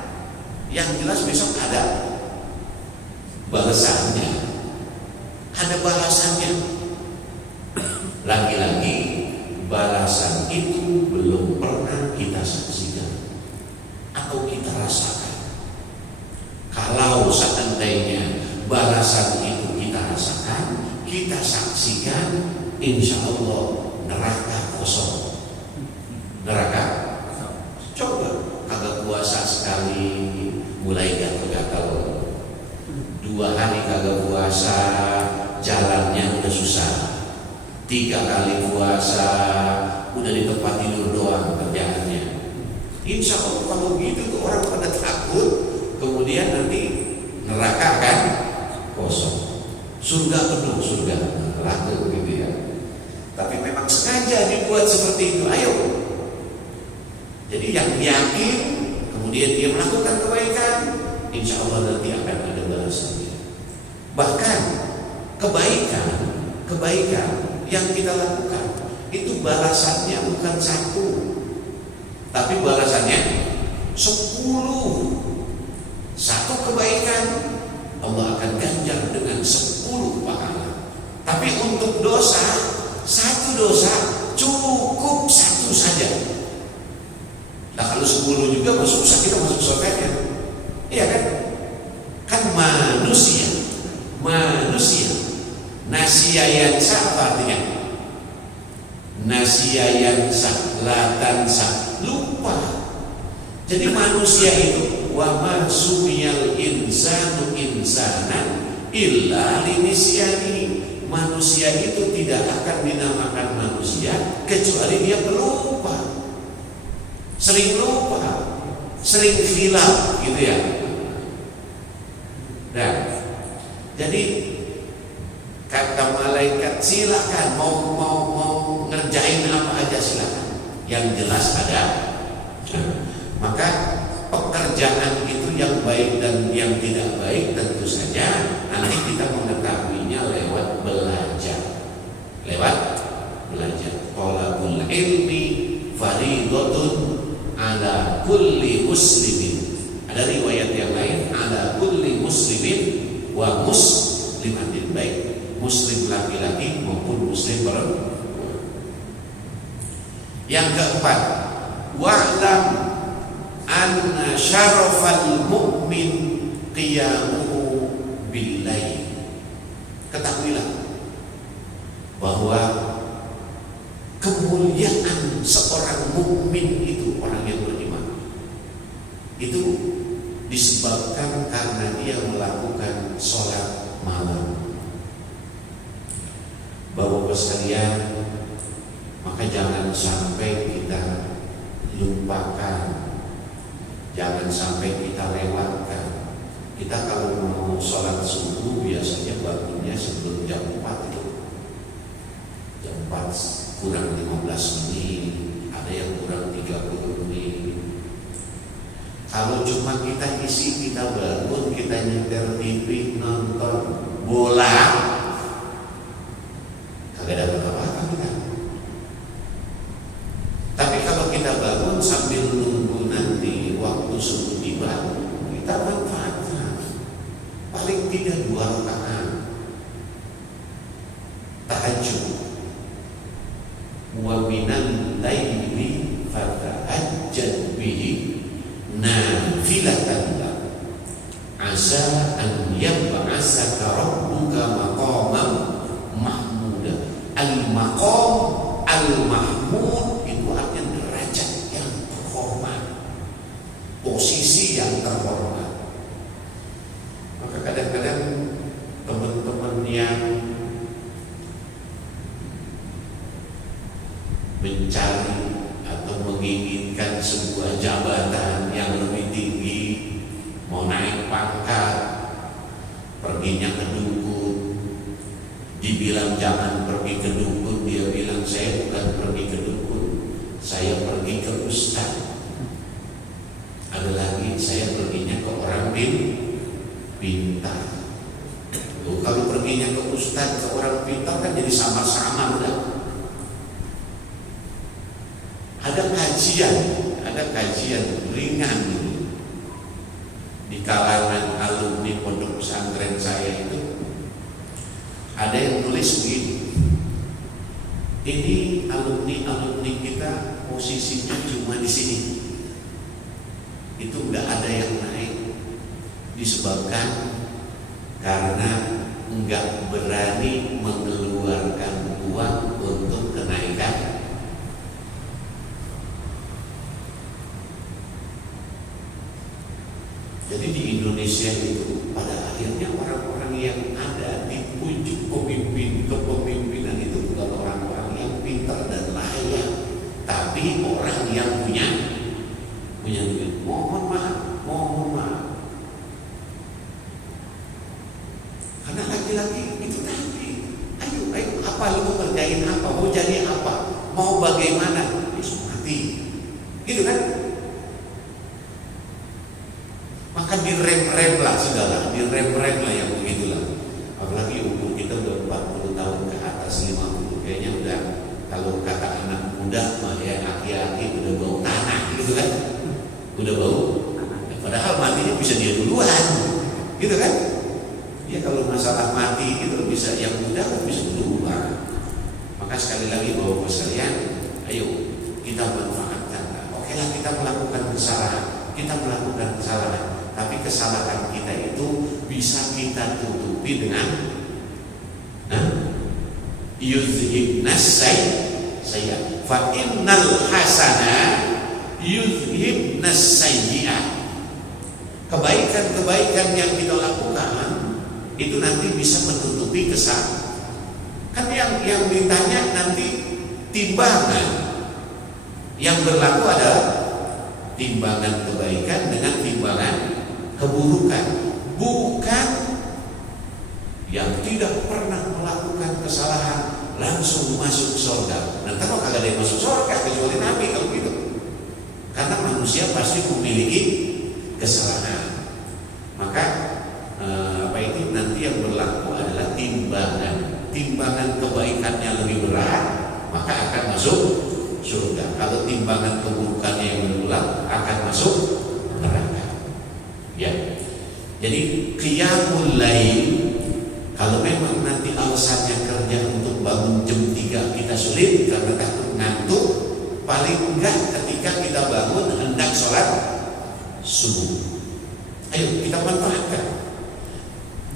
Yang jelas besok ada balasannya, ada balasannya. Lagi-lagi balasan itu belum pernah kita saksikan atau kita rasakan. Kalau seandainya balasan itu kita rasakan, kita saksikan, insya Allah neraka kosong. Neraka coba kagak puasa sekali mulai gatal-gatal, 2 hari kagak puasa jalannya udah susah, 3 kali puasa udah di tempat tidur doang kerjaannya. Insya Allah kalau gitu tuh orang pada takut, kemudian nanti neraka kan kosong, surga penuh, surga neraka gitu ya. Tapi memang sengaja dibuat seperti itu. Ayo, jadi yang yakin kemudian dia melakukan kebaikan, insya Allah nanti akan ada balasannya. Bahkan kebaikan yang kita lakukan itu balasannya bukan 1, tapi balasannya 10. 1 kebaikan Allah akan ganjar dengan 10 pahala. Tapi untuk dosa, 1 dosa cukup 1 saja. Nah kalau 10 juga masuk susah, kita masuk surga, iya kan? Kan manusia nasiyayansa apa artinya? Nasiyayansa, latansa, lupa. Jadi manusia itu wa ma sumiyal insanu insanan illa linisyani. Manusia itu tidak akan dinamakan manusia kecuali dia pelupa. Sering lupa, sering khilaf gitu ya. Nah, jadi kata malaikat silakan mau ngerjain apa aja silakan. Yang jelas ada. Maka pekerjaan itu yang baik dan yang tidak baik tentu saja nanti kita mengetahuinya lewat belajar. Thalabul ilmi faridatun ala kulli muslimin. Ada riwayat yang lain, ala kulli muslimin wa muslimatin, baik muslim laki-laki maupun muslim perempuan. Yang keempat, wa'lam anna syarafal mu'min qiyamuhu billail. Ketahuilah bahwa kemuliaan seorang mukmin itu, orang yang beriman, itu disebabkan karena dia melakukan sholat malam. Bapak-bapak sekalian, maka jangan sampai kita lupakan, jangan sampai kita lewatkan. Kita kalau mau sholat subuh biasanya bangunnya sebelum jam 4 itu, jam 4 kurang 15 menit, ada yang kurang 30 menit. Kalau cuma kita isi, kita bangun, kita nyetir TV, nonton bola, kagak dapat apa-apa kita. Tapi kalau kita bangun sambil nunggu nanti waktu subuh tiba, kita manfaatkan paling tidak 2 rakaat tahajud. Wa minal laili fatahajjad bihi nafilatan lak asa an yab'asaka rabbuka maqaman mahmuda. Al-maqam al-mahmud itu artinya derajat yang terhormat, posisi yang terhormat. Maka kadang-kadang teman-teman yang mencari atau menginginkan sebuah jabatan yang lebih tinggi, mau naik pangkat, perginya ke dukun, dibilang jangan pergi ke dukun, dia bilang saya bukan pergi ke dukun, saya pergi ke ustaz. Ada lagi, saya perginya ke orang pintar. Kalau perginya ke ustaz, ke orang pintar kan jadi sama-sama udah. Ada kajian ringan di kalangan alumni pondok pesantren saya itu. Ada yang tulis begini, ini alumni kita posisinya cuma di sini, itu nggak ada yang naik, disebabkan karena nggak berani mengeluarkan uang untuk kenaikan. Jadi di Indonesia itu pada akhirnya orang-orang yang ada di puncak kepemimpinan itu bukan orang-orang yang pintar dan layak, tapi orang yang punya duit. Mohon maaf. Karena laki-laki itu tadi, ayo apa lu mau kerjain apa, mau jadi apa, mau bagaimana, mati, gitu kan? Maka direm-rem lah segala, direm-rem lah yang begitulah. Apalagi umur kita udah 40 tahun ke atas, 50, kayaknya udah, kalau kata anak muda mah ya aki-aki udah bau tanah gitu kan, udah bau. Padahal matinya bisa dia duluan, gitu kan? Ya kalau masalah mati itu bisa yang muda kan bisa duluan. Maka sekali lagi bapak sekalian, ayo kita manfaatkan. Oke lah, kita melakukan kesalahan, tapi kesalahan kita itu bisa kita tutupi dengan yuzhibnas sayyi'ah. Fa innal hasana yuzhibnas sayyi'ah. Kebaikan-kebaikan yang kita lakukan itu nanti bisa menutupi kesalahan. Kan yang ditanya nanti timbangan. Yang berlaku adalah timbangan kebaikan dengan timbangan keburukan, bukan yang tidak pernah melakukan kesalahan lalu langsung masuk surga. Nanti kalau kagak ada yang masuk surga kecuali Nabi kalau gitu. Karena manusia pasti memiliki kesalahan. Maka nanti yang berlaku adalah timbangan kebaikannya lebih berat, maka akan masuk surga. Kalau timbangan keburukannya yang berulang akan masuk neraka. Ya. Jadi qiyamul lail, kalau memang nanti alasannya kerja untuk bangun jam 3 kita sulit karena takut ngantuk, paling enggak ketika kita bangun hendak sholat subuh, ayo kita manfaatkan.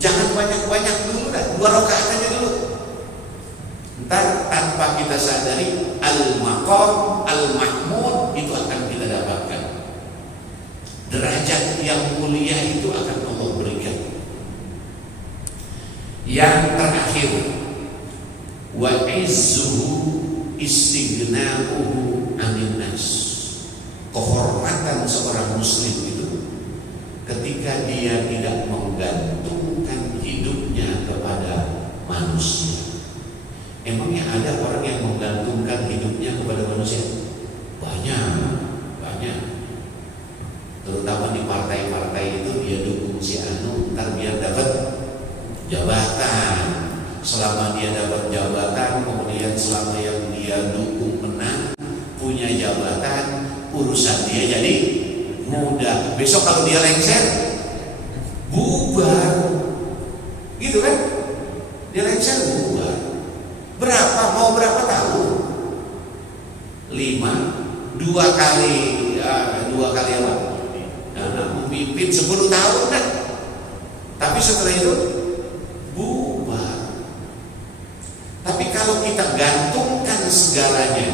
Jangan banyak-banyak dulu dah, 2 rakaat aja dulu. Ntar tanpa kita sadari al-maqam al-mahmud itu akan kita dapatkan. Derajat yang mulia itu akan Allah berikan. Yang terakhir, wa izzuhu istighna'uhu 'anil nas. Kehormatan seorang muslim itu ketika dia tidak menggantungkan hidupnya kepada manusia. Emangnya ada orang yang menggantungkan hidupnya kepada manusia? Banyak. Terutama di partai-partai itu dia dukung si anu, ntar biar dapat jabatan. Selama dia dapat jabatan, kemudian selama yang dia dukung menang, punya jabatan, urusan dia jadi mudah. Besok kalau dia lengser, bubar. Gitu kan? Dia lengser bubar. Mau berapa tahun? 5. 2 kali apa? Memimpin 10 tahun kan? Tapi setelah itu bubar. Tapi kalau kita gantungkan segalanya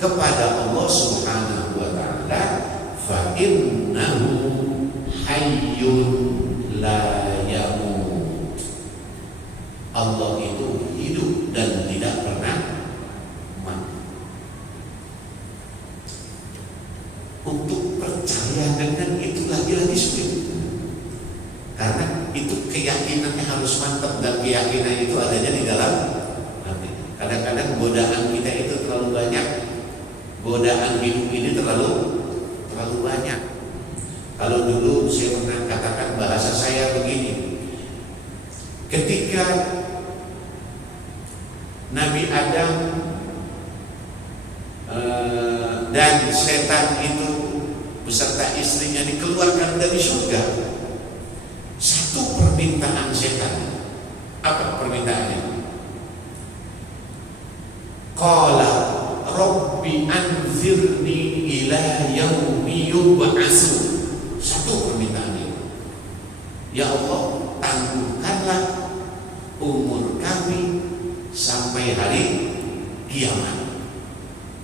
kepada Allah Subhanahu wa taala, fa innahu hayyun la yamut. Allah itu hidup dan tidak pernah mati. Untuk percaya dengan itu lagi-lagi sulit. Karena itu keyakinannya harus mantap, dan keyakinan itu adanya di dalam hati. Kadang-kadang godaan kita itu terlalu banyak. Godaan hidup ini terlalu banyak. Kalau dulu saya pernah katakan bahasa saya begini. Ketika Nabi Adam dan setan itu beserta istrinya dikeluarkan dari surga, satu permintaan setan. Apa permintaannya? Qala Rabbi anzirni ila yaumi yub'atsun. Satu permintaannya, ya Allah, tangguhkanlah umur kami sampai hari kiamat.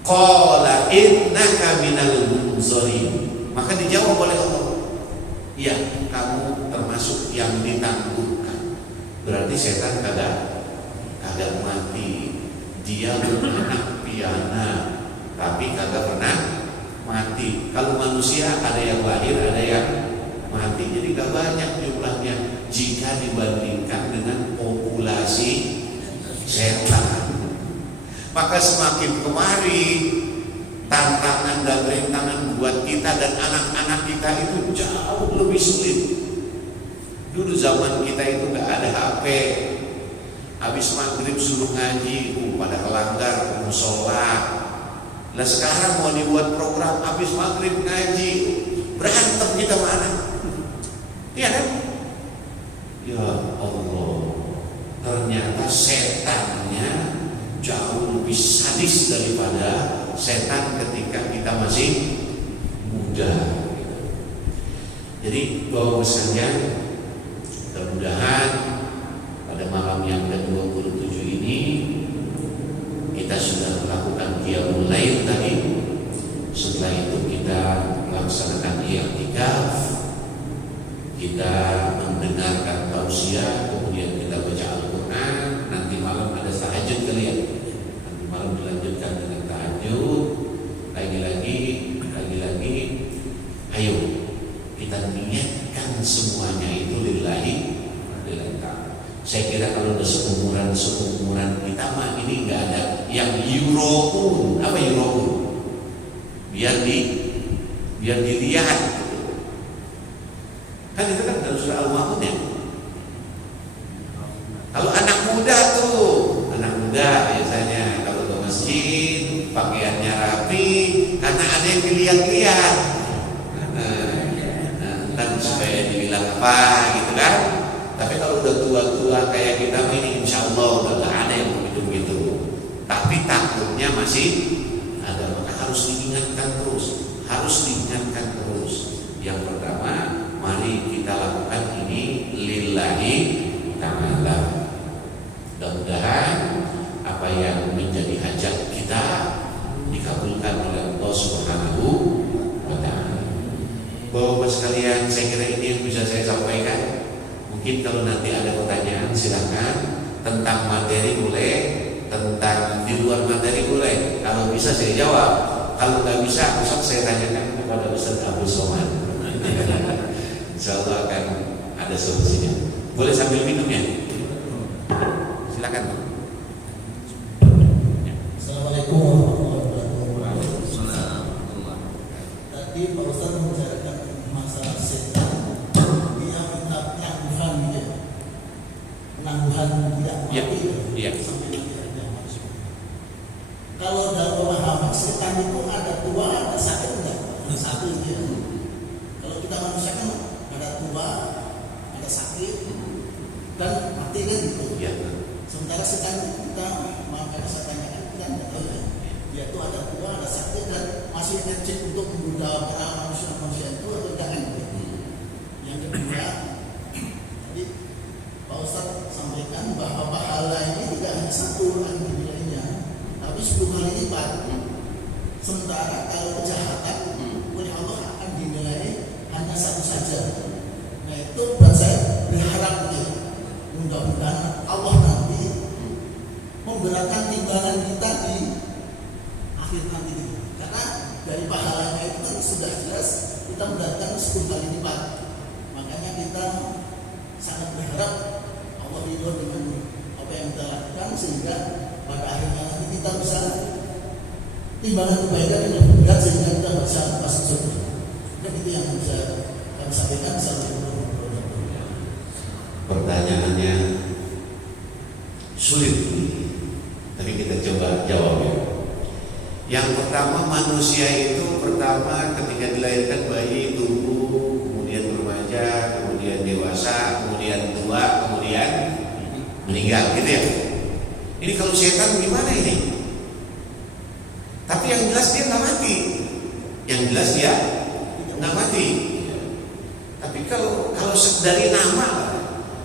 Qala innaka minal munzirin. Maka dijawab oleh Allah, ya, kamu termasuk yang ditangguhkan. Berarti setan kagak mati. Dia beranak piana tapi kagak pernah mati. Kalau manusia ada yang lahir, ada yang mati. Jadi gak banyak jumlahnya jika dibandingkan dengan populasi setan. Maka semakin kemari tantangan dan rintangan buat kita dan anak-anak kita itu jauh lebih sulit. Dulu zaman kita itu gak ada HP. Habis maghrib suruh ngaji, pada kelanggar ke musola. Lah sekarang mau dibuat program habis maghrib ngaji, berantem kita mana? Iya kan? Ya Allah, ternyata setannya jauh lebih sadis daripada setan ketika kita masih muda. Jadi bahwasanya mudah-mudahan pada malam yang ke-27 ini kita sudah melakukan qiyamul lail tadi. Setelah itu kita melaksanakan i'tikaf, kita mendengarkan tausiah, kemudian kita baca Al-Quran. Nanti malam ada tahajud kali ya. Nanti malam dilanjutkan dengan tahajud. Lagi-lagi, ayo kita niatkan semuanya itu lillahi ta'ala. Saya kira kalau udah seumuran kita mah ini nggak ada yang yuroun. Apa yuroun? Biar dilihat. Kan itu kan dalam surah Al-Ma'un ya. Kalau anak muda biasanya kalau ke masjid pakaiannya rapi karena ada yang dilihat-lihat. Dan supaya dibilang apa gitu kan. Tapi kalau udah tua-tua kayak kita ini insya Allah udah gak ada yang begitu-begitu. Tapi takutnya masih ada, maka harus diingatkan terus. Yang pertama, mari kita lakukan ini lillahi ta'ala. Mudah-mudahan apa yang menjadi hajat kita dikabulkan oleh Allah Subhanahu wa ta'ala. Bapak-bapak sekalian, saya kira ini yang bisa saya sampaikan. Mungkin kalau nanti ada pertanyaan silakan. Tentang materi boleh, tentang di luar materi boleh. Kalau bisa saya jawab, kalau nggak bisa besok saya tanyakan kepada Ustaz Abu Somad. Insyaallah akan ada solusinya. Boleh sambil minum ya? Silakan. Assalamualaikum warahmatullahi wabarakatuh. Assalamualaikum. Tadi Pak Ustaz membicarakan masalah setan. Dia minta penangguhan gitu. Penangguhan tidak mati. Iya. Sampai nanti ada masuk. Kalau dalam pemahaman setan itu ada tua, ada sakit enggak? Ada satu dia. Kalau kita manusia kan ada tua, ada sakit, dan mati kan gitu. Iya. Sementara setan kita, makanya saya tanyakan kita tidak tahu ya. Dia itu ada tua, ada sakit dan masih energi untuk menggoda para manusia itu atau jangan gitu. Yang kedua, tadi Pak Ustadz sampaikan bahwa pahala ini tidak hanya satu nilainya, tapi 10 kali lipat. Sementara kalau kejahatan oleh Allah akan dinilai hanya satu saja. Nah itu buat saya berharap gitu. Mudah-mudahan Allah nanti memberatkan timbangan kita di akhir nanti. Karena dari pahalanya itu kan sudah jelas kita mendapatkan 10 kali lipat. Makanya kita sangat berharap Allah ridho dengan apa yang kita lakukan sehingga pada akhirnya nanti kita bisa timbangan kebaikan yang lebih berat sehingga kita bisa masuk surga. Dan itu yang bisa kami sampaikan. Pertanyaannya sulit, tapi kita coba jawab ya. Yang pertama, manusia itu pertama ketika dilahirkan bayi tumbuh, kemudian remaja, kemudian dewasa, kemudian tua, kemudian meninggal, gitu ya. Ini kalau setan gimana ini? Tapi yang jelas dia nggak mati, yang jelas dia nggak mati. Tapi kalau dari nama,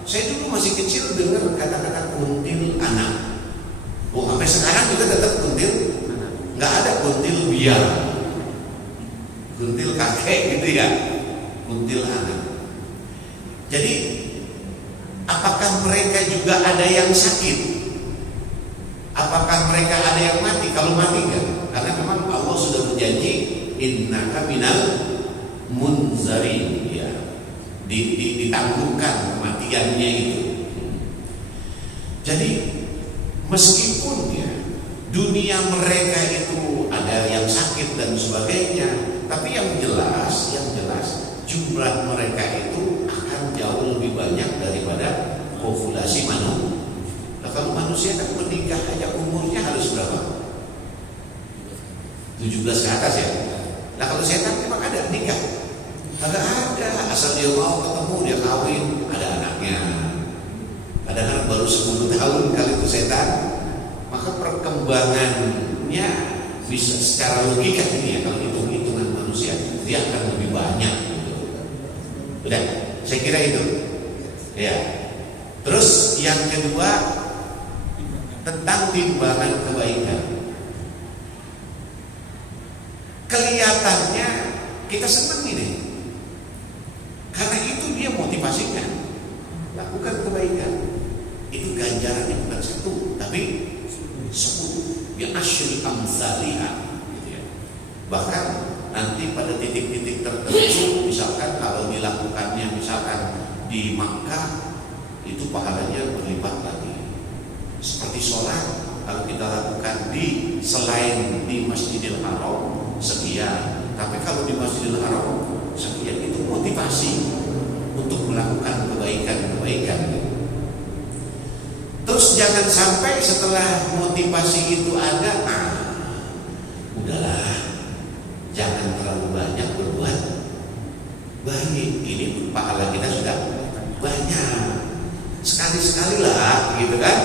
saya dulu masih kecil dengar kata-kata kuntil anak. Oh, sampai sekarang juga tetap kuntil anak. Nggak ada kuntil biar, kuntil kakek gitu ya, kuntil anak. Jadi apakah mereka juga ada yang sakit? Apakah mereka ada yang mati? Kalau mati kan? Karena memang Allah sudah berjanji innaka minal munzarin ya. Ditangguhkan kematiannya itu. Jadi meskipun ya dunia mereka itu ada yang sakit dan sebagainya, tapi yang jelas jumlah mereka itu akan jauh lebih banyak daripada populasi manusia. Nah, kalau manusia kan menikah aja umurnya harus berapa? 17 ke atas ya. Nah kalau setan memang ada nikah. Agak ada, asal dia mau ketemu dia kawin, ada anaknya. Kadang-kadang baru 10 tahun kali itu setan, maka perkembangannya bisa secara logika ini ya, kalau hitung-hitungan manusia dia akan lebih banyak. Udah, saya kira itu. Ya. Terus yang kedua tentang timbangan kebaikan. Kelihatannya kita senang ini. Karena itu dia motivasinya. Lakukan kebaikan. Itu ganjarannya bukan 1, tapi 10. Bi asyri amsalihah gitu ya. Bahkan nanti pada titik-titik tertentu, misalkan kalau dilakukannya misalkan di Makkah, itu pahalanya berlipat lagi. Seperti sholat, kalau kita lakukan di selain di Masjidil Haram sekian, tapi kalau di Masjidil Haram sekian, itu motivasi untuk melakukan kebaikan-kebaikan. Terus jangan sampai setelah motivasi itu ada, udahlah, jangan terlalu banyak berbuat baik. Ini pahala kita sudah banyak, sekali-sekali lah, gitu kan?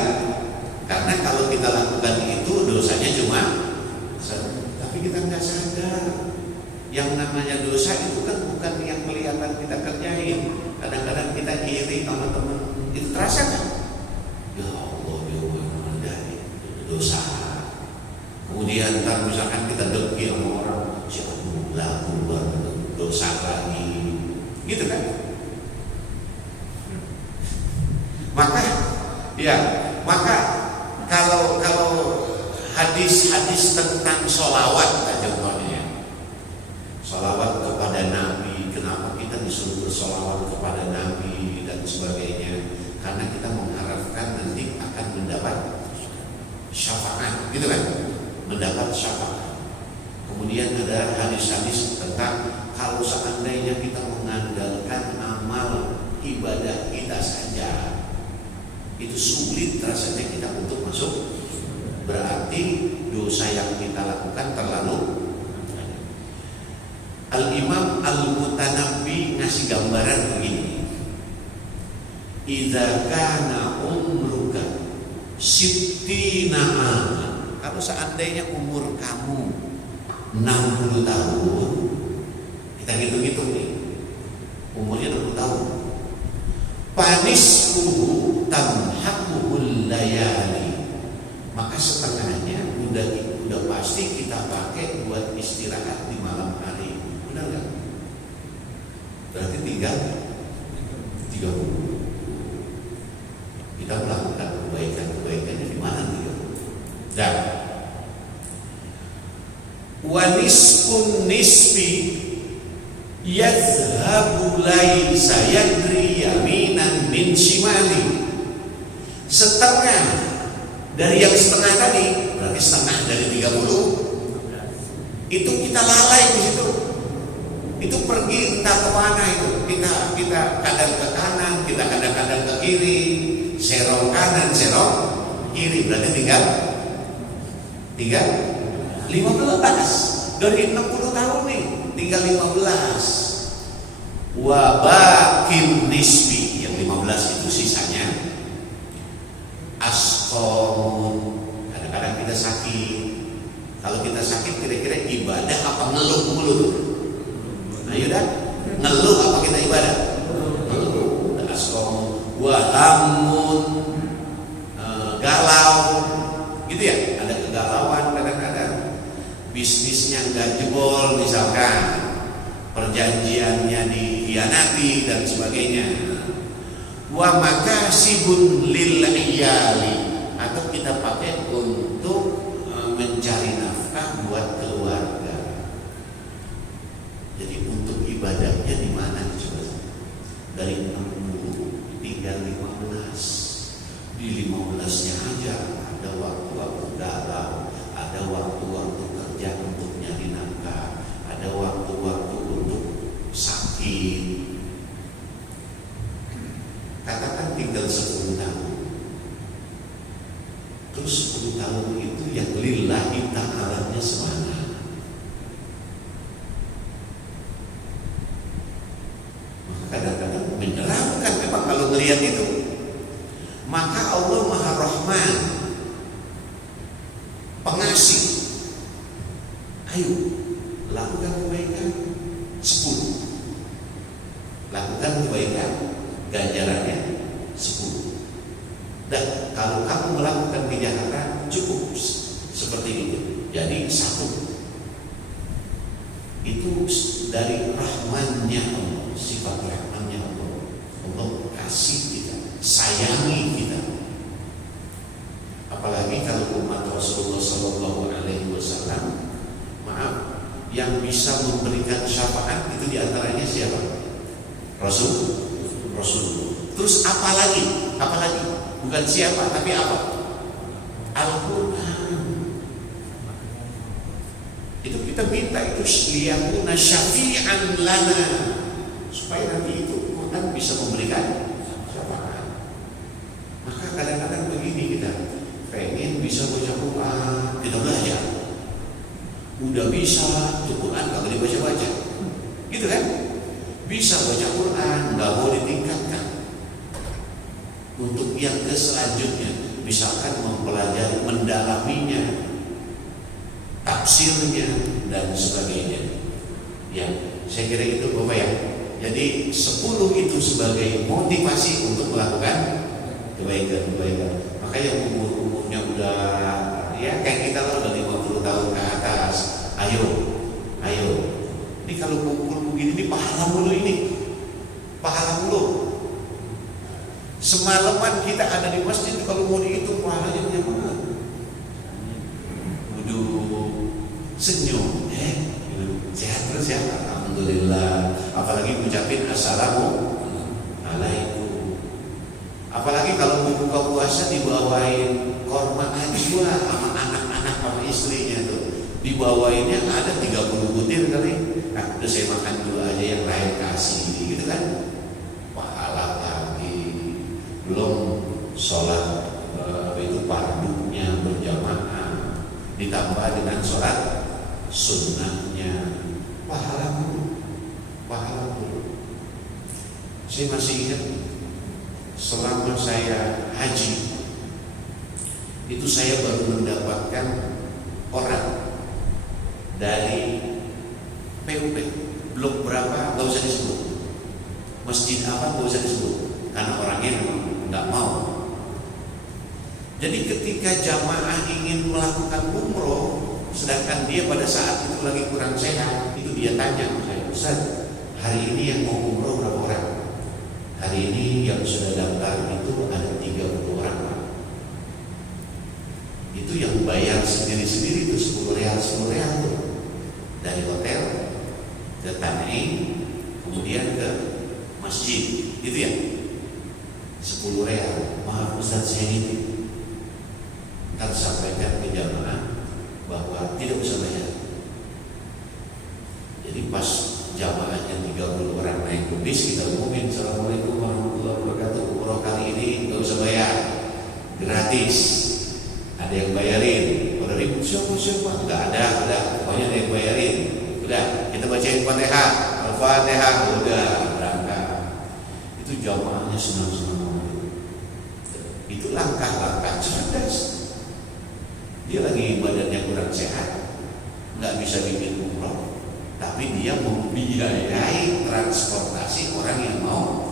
Karena kalau kita lakukan itu dosanya cuma, tapi kita nggak sadar. Yang namanya dosa itu kan bukan yang kelihatan kita kerjain. Kadang-kadang kita iri sama teman, itu terasa kan? Ya Allah, ya Allah, dosa. Kemudian ntar misalkan kita dengki sama orang, siapa keluar dosa lagi, gitu kan? Maka kalau hadis-hadis tentang sholawat, contohnya sholawat kepada Nabi, kenapa kita disuruh bersolawat kepada Nabi dan sebagainya? Karena kita mengharapkan nanti akan mendapat syafaat, gitu kan? Mendapat syafaat. Kemudian ada hadis-hadis tentang kalau seandainya kita mengandalkan amal ibadah kita saja, itu sulit rasanya kita untuk masuk. Berarti dosa yang kita lakukan terlalu. Al-Imam Al-Mutanabbi ngasih gambaran begini. Idza kana umruka sittina aman, kalau seandainya umur kamu 60 tahun, kita hitung-hitung nih, umurnya 60 tahun, panisfuhu tamhaquhul layali, maka setengahnya udah pasti kita pakai buat istirahat di malam hari. Benar nggak? Berarti tinggal 30. Kita melakukan kebaikan-kebaikannya di mana nih? Dan wanisfun nisfi yazhabu laisa yadri yaminan min shimali, setengah dari yang setengah tadi, berarti setengah dari 30 itu kita lalai di situ. Itu pergi entah kemana itu. Kita kadang ke kanan, kita kadang-kadang ke kiri, serong kanan, serong kiri, berarti tinggal 15 dari 60 tahun nih, tinggal 15. Wabakin nisbi, yang 15 itu sisanya asqamun. Kadang-kadang kita sakit. Kalau kita sakit kira-kira ibadah apa ngeluh mulu? Ayo dah, ngeluh apa kita ibadah? Ngeluh. Asqamun, wahamun, galau, gitu ya. Ada kegalauan kadang-kadang. Bisnisnya nggak jebol misalkan, perjanjiannya dikhianati dan sebagainya. Wa makasibun lil iyali, atau kita pakai untuk mencari nafkah buat keluarga. Jadi untuk ibadahnya di mana coba? Dari 60 tinggal 15. Di 15-nya aja ada waktu-waktu galau, ada waktu-waktu kerja untuk nyari nafkah, ada waktu-waktu untuk sakit. Katakan tinggal 10 tahun. Terus 10 tahun itu yang lillahi ta'alanya semana. Maka kadang-kadang menyeramkan memang kalau melihat itu. Maka Allah Maha Rahman, pengasih. Ayo lakukan kebaikan 10. Lakukan kebaikan, ganjarannya 10. Dan kalau kamu melakukan kejahatan, cukup seperti itu. Jadi 1. Itu dari rahmannya Allah, sifat rahmannya Allah. Allah kasih kita, sayangi kita. Apalagi kalau umat Rasulullah SAW, maaf, yang bisa memberikan syafaat itu diantaranya siapa? Rasul. Terus apalagi? Bukan siapa, tapi apa? Al-Quran. kita minta itu liyakuna syafi'an lana, supaya nanti itu Quran bisa memberikan syafaat. Maka kadang-kadang begini, kita pengen bisa baca Quran, kita belajar. Udah bisa tuh Quran gak boleh baca-baca, gitu kan? Bisa baca Quran, gak mau ditingkatkan untuk yang ke selanjutnya, misalkan mempelajari, mendalaminya, tafsirnya dan sebagainya. Ya, saya kira itu Bapak ya. Jadi 10 itu sebagai motivasi untuk melakukan kebaikan. Maka yang umurnya udah ya kayak kita lah, udah 50 tahun ke atas, ayo. Ini kalau kumpul begini, ini pahala mulu ini. Pahala mulu. Semalaman kita ada di masjid, kalau mau dihitung pahalanya banyak banget. Senyum, sehat terus ya, alhamdulillah. Apalagi ngucapin assalamualaikum. Apalagi kalau mau buka puasa dibawain korma najwa sama anak-anak sama istrinya tuh, dibawainnya ada 30 butir kali. Nah, udah saya makan dulu aja, yang lain kasih, gitu kan? Pahala lagi. Belum sholat itu fardunya berjamaah, ditambah dengan sholat sunnahnya, pahala dulu. Saya masih ingat selama saya haji itu saya baru mendapatkan orang dari PUP, blok berapa nggak usah disebut, masjid apa nggak usah disebut, karena orangnya nggak mau. Jadi ketika jamaah ingin melakukan umroh, sedangkan dia pada saat itu lagi kurang sehat, itu dia tanya saya, Ustaz, hari ini yang mau umroh berapa orang? Hari ini yang sudah daftar itu ada 30 orang, Pak. Itu yang bayar sendiri-sendiri itu 10 real tuh. Dari hotel ke Tan'im, kemudian ke masjid, gitu ya. 10 real. Maaf Ustaz, saya ini ntar sampaikan ke jamaah bahwa tidak usah bayar. Jadi pas jamaahnya 30 orang naik ke bis, kita umumin, Assalamualaikum warahmatullahi wabarakatuh, umroh kali ini nggak usah bayar, gratis. Ada yang bayarin, udah ribut siapa? Nggak ada, pokoknya ada yang bayarin. Udah, kita bacain Fatihah, Al-Fatihah, udah berangkat. Itu jamaahnya senang-senang. Itu langkah-langkah cerdas. Dia lagi badannya kurang sehat, nggak bisa bikin umroh, tapi dia membiayai transportasi orang yang mau.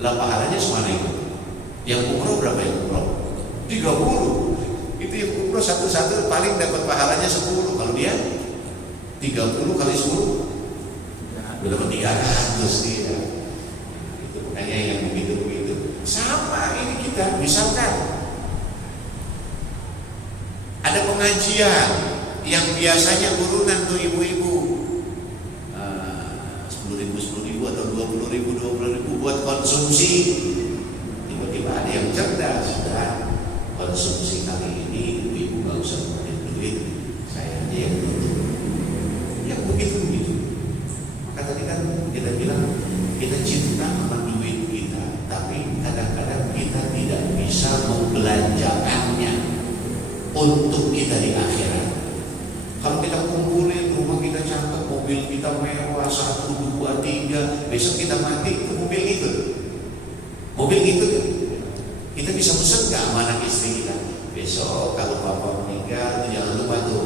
Lah pahalanya semana itu? Yang umroh berapa yang umroh? 30. Itu yang umroh satu-satu paling dapat pahalanya 10. Kalau dia 30 kali 10 udah dapat 300 dia. Itu makanya yang begitu-begitu. Sama ini kita, misalkan ada pengajian yang biasanya urunan tuh ibu-ibu 10.000 atau 20.000 buat konsumsi. Tiba-tiba ada yang cerdas, sudah konsumsi kali ini ibu-ibu nggak usah pakai duit, saya aja yang tutup. Yang begitu. Maka tadi kan kita bilang kita cinta sama duit kita, tapi kadang-kadang kita tidak bisa membelanjakannya untuk kita di akhirat. Kalau kita kumpulin, rumah kita cakep, mobil kita mewah, 1, 2, 3, besok kita mati, itu mobil ikut. Kita bisa pesen gak sama anak istri kita? Besok kalau papa meninggal, jangan lupa tuh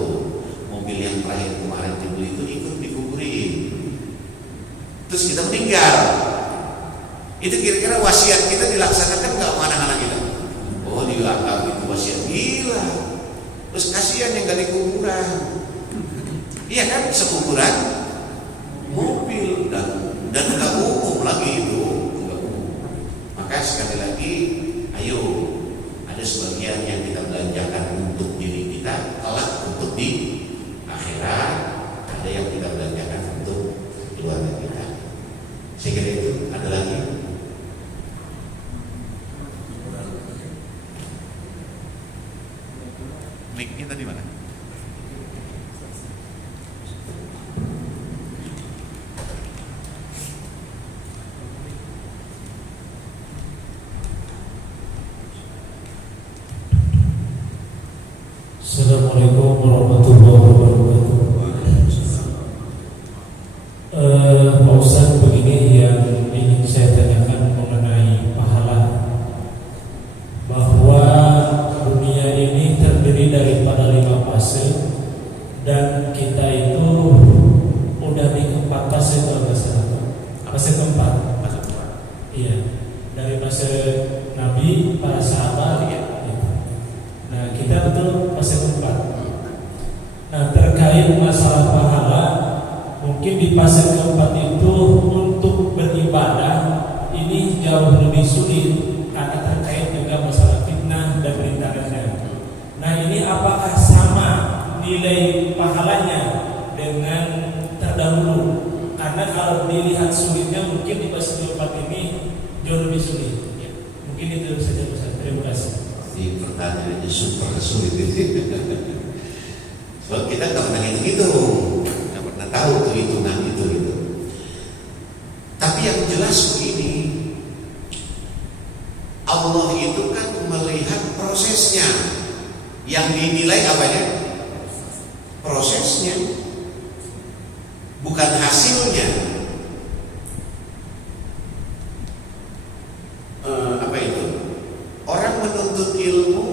mobil yang terakhir kemarin dibeli itu ikut dikuburin. Terus kita meninggal, itu kira-kira wasiat kita dilaksanakan gak sama anak-anak kita? Oh, dianggap itu wasiat, gila. Terus kasihan yang gali kuburan. Iya kan, sekuburan mobil dan nggak umum lagi itu, nggak umum. Maka sekali lagi, ayo, ada sebagian yang kita belanjakan untuk diri kita, kelak untuk di akhirat. Ada yang kita belanjakan untuk keluarga kita. Saya kira itu. Ada lagi? Mic-nya tadi mana? Assalamualaikum warahmatullahi wabarakatuh. Pak Ustaz, begini yang ingin saya tanyakan mengenai pahala, bahwa dunia ini terdiri daripada 5 fase dan kita itu udah di keempat fase kalau nggak salah. Fase keempat. Iya. Dari fase Nabi, para sahabat. Nah, kita betul fase keempat. Nah, terkait masalah pahala, mungkin di fase keempat itu untuk beribadah ini jauh lebih sulit karena terkait juga masalah fitnah dan rintangannya. Nah, ini apakah sama nilai pahalanya dengan terdahulu? Karena kalau dilihat sulitnya mungkin di fase keempat ini jauh lebih sulit. Mungkin itu saja Ustaz. Terima kasih. Ini pertanyaannya super sulit ini. Sebab kita nggak pernah hitung, nggak pernah tahu tuh hitungan itu. Tapi yang jelas begini, Allah itu kan melihat prosesnya. Yang dinilai apanya? Prosesnya, bukan hasilnya. Apa itu? Orang menuntut ilmu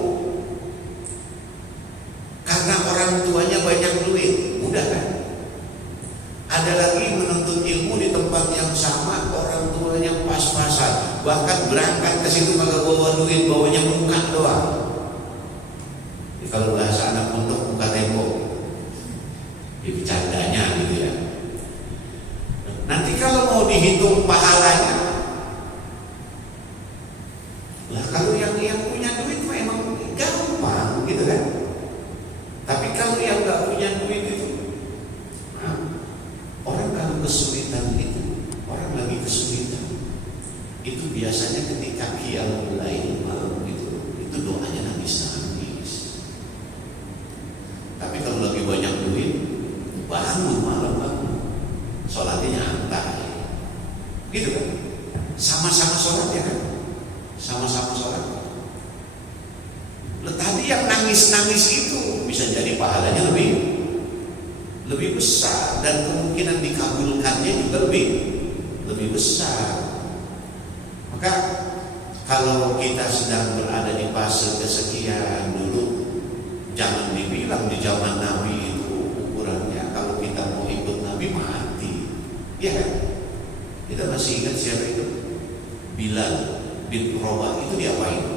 karena orang tuanya banyak duit, mudah kan? Ada lagi menuntut ilmu di tempat yang sama, orang tuanya pas-pasan, bahkan berangkat ke situ kagak bawa duit, bawanya muka doang. Jadi kalau bahasa anak untuk muka tembok, jadi bercandanya gitu ya. Nanti kalau mau dihitung pahalanya, lah kalau yang punya duit mah emang gampang gitu kan. Tapi kalau yang nggak punya duit itu, orang kalau kesulitan itu, orang lagi kesulitan, itu biasanya ketika qiyamul lail malam itu doanya nangis. Tapi kalau lagi banyak duit, bangun malam, sholatnya nyantai, gitu kan? Sama-sama sholat ya kan? Sama-sama sholat. Tadi yang nangis-nangis itu bisa jadi pahalanya lebih besar dan kemungkinan dikabulkannya juga lebih besar. Maka kalau kita sedang berada di fase kesekian dulu, jangan dibilang di zaman Nabi itu ukurannya kalau kita mau ikut Nabi mati, ya kan? Kita masih ingat siapa itu? Bilal bin Rabah. Itu diapain?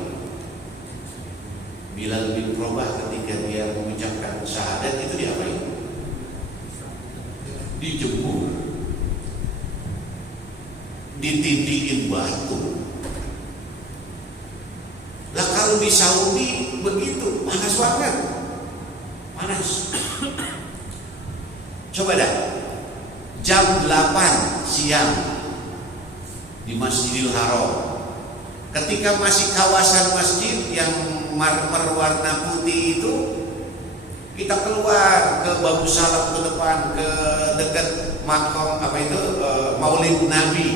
Bilal bin Rabah ketika dia mengucapkan syahadat itu diapain? Dijemur, ditindihin batu. Lah kalau di Saudi begitu panas banget, panas. Coba dah, jam 8 siang di Masjidil Haram, ketika masih kawasan masjid yang marmer warna putih itu, kita keluar ke Babu Salam ke depan, ke dekat makam Maulid Nabi,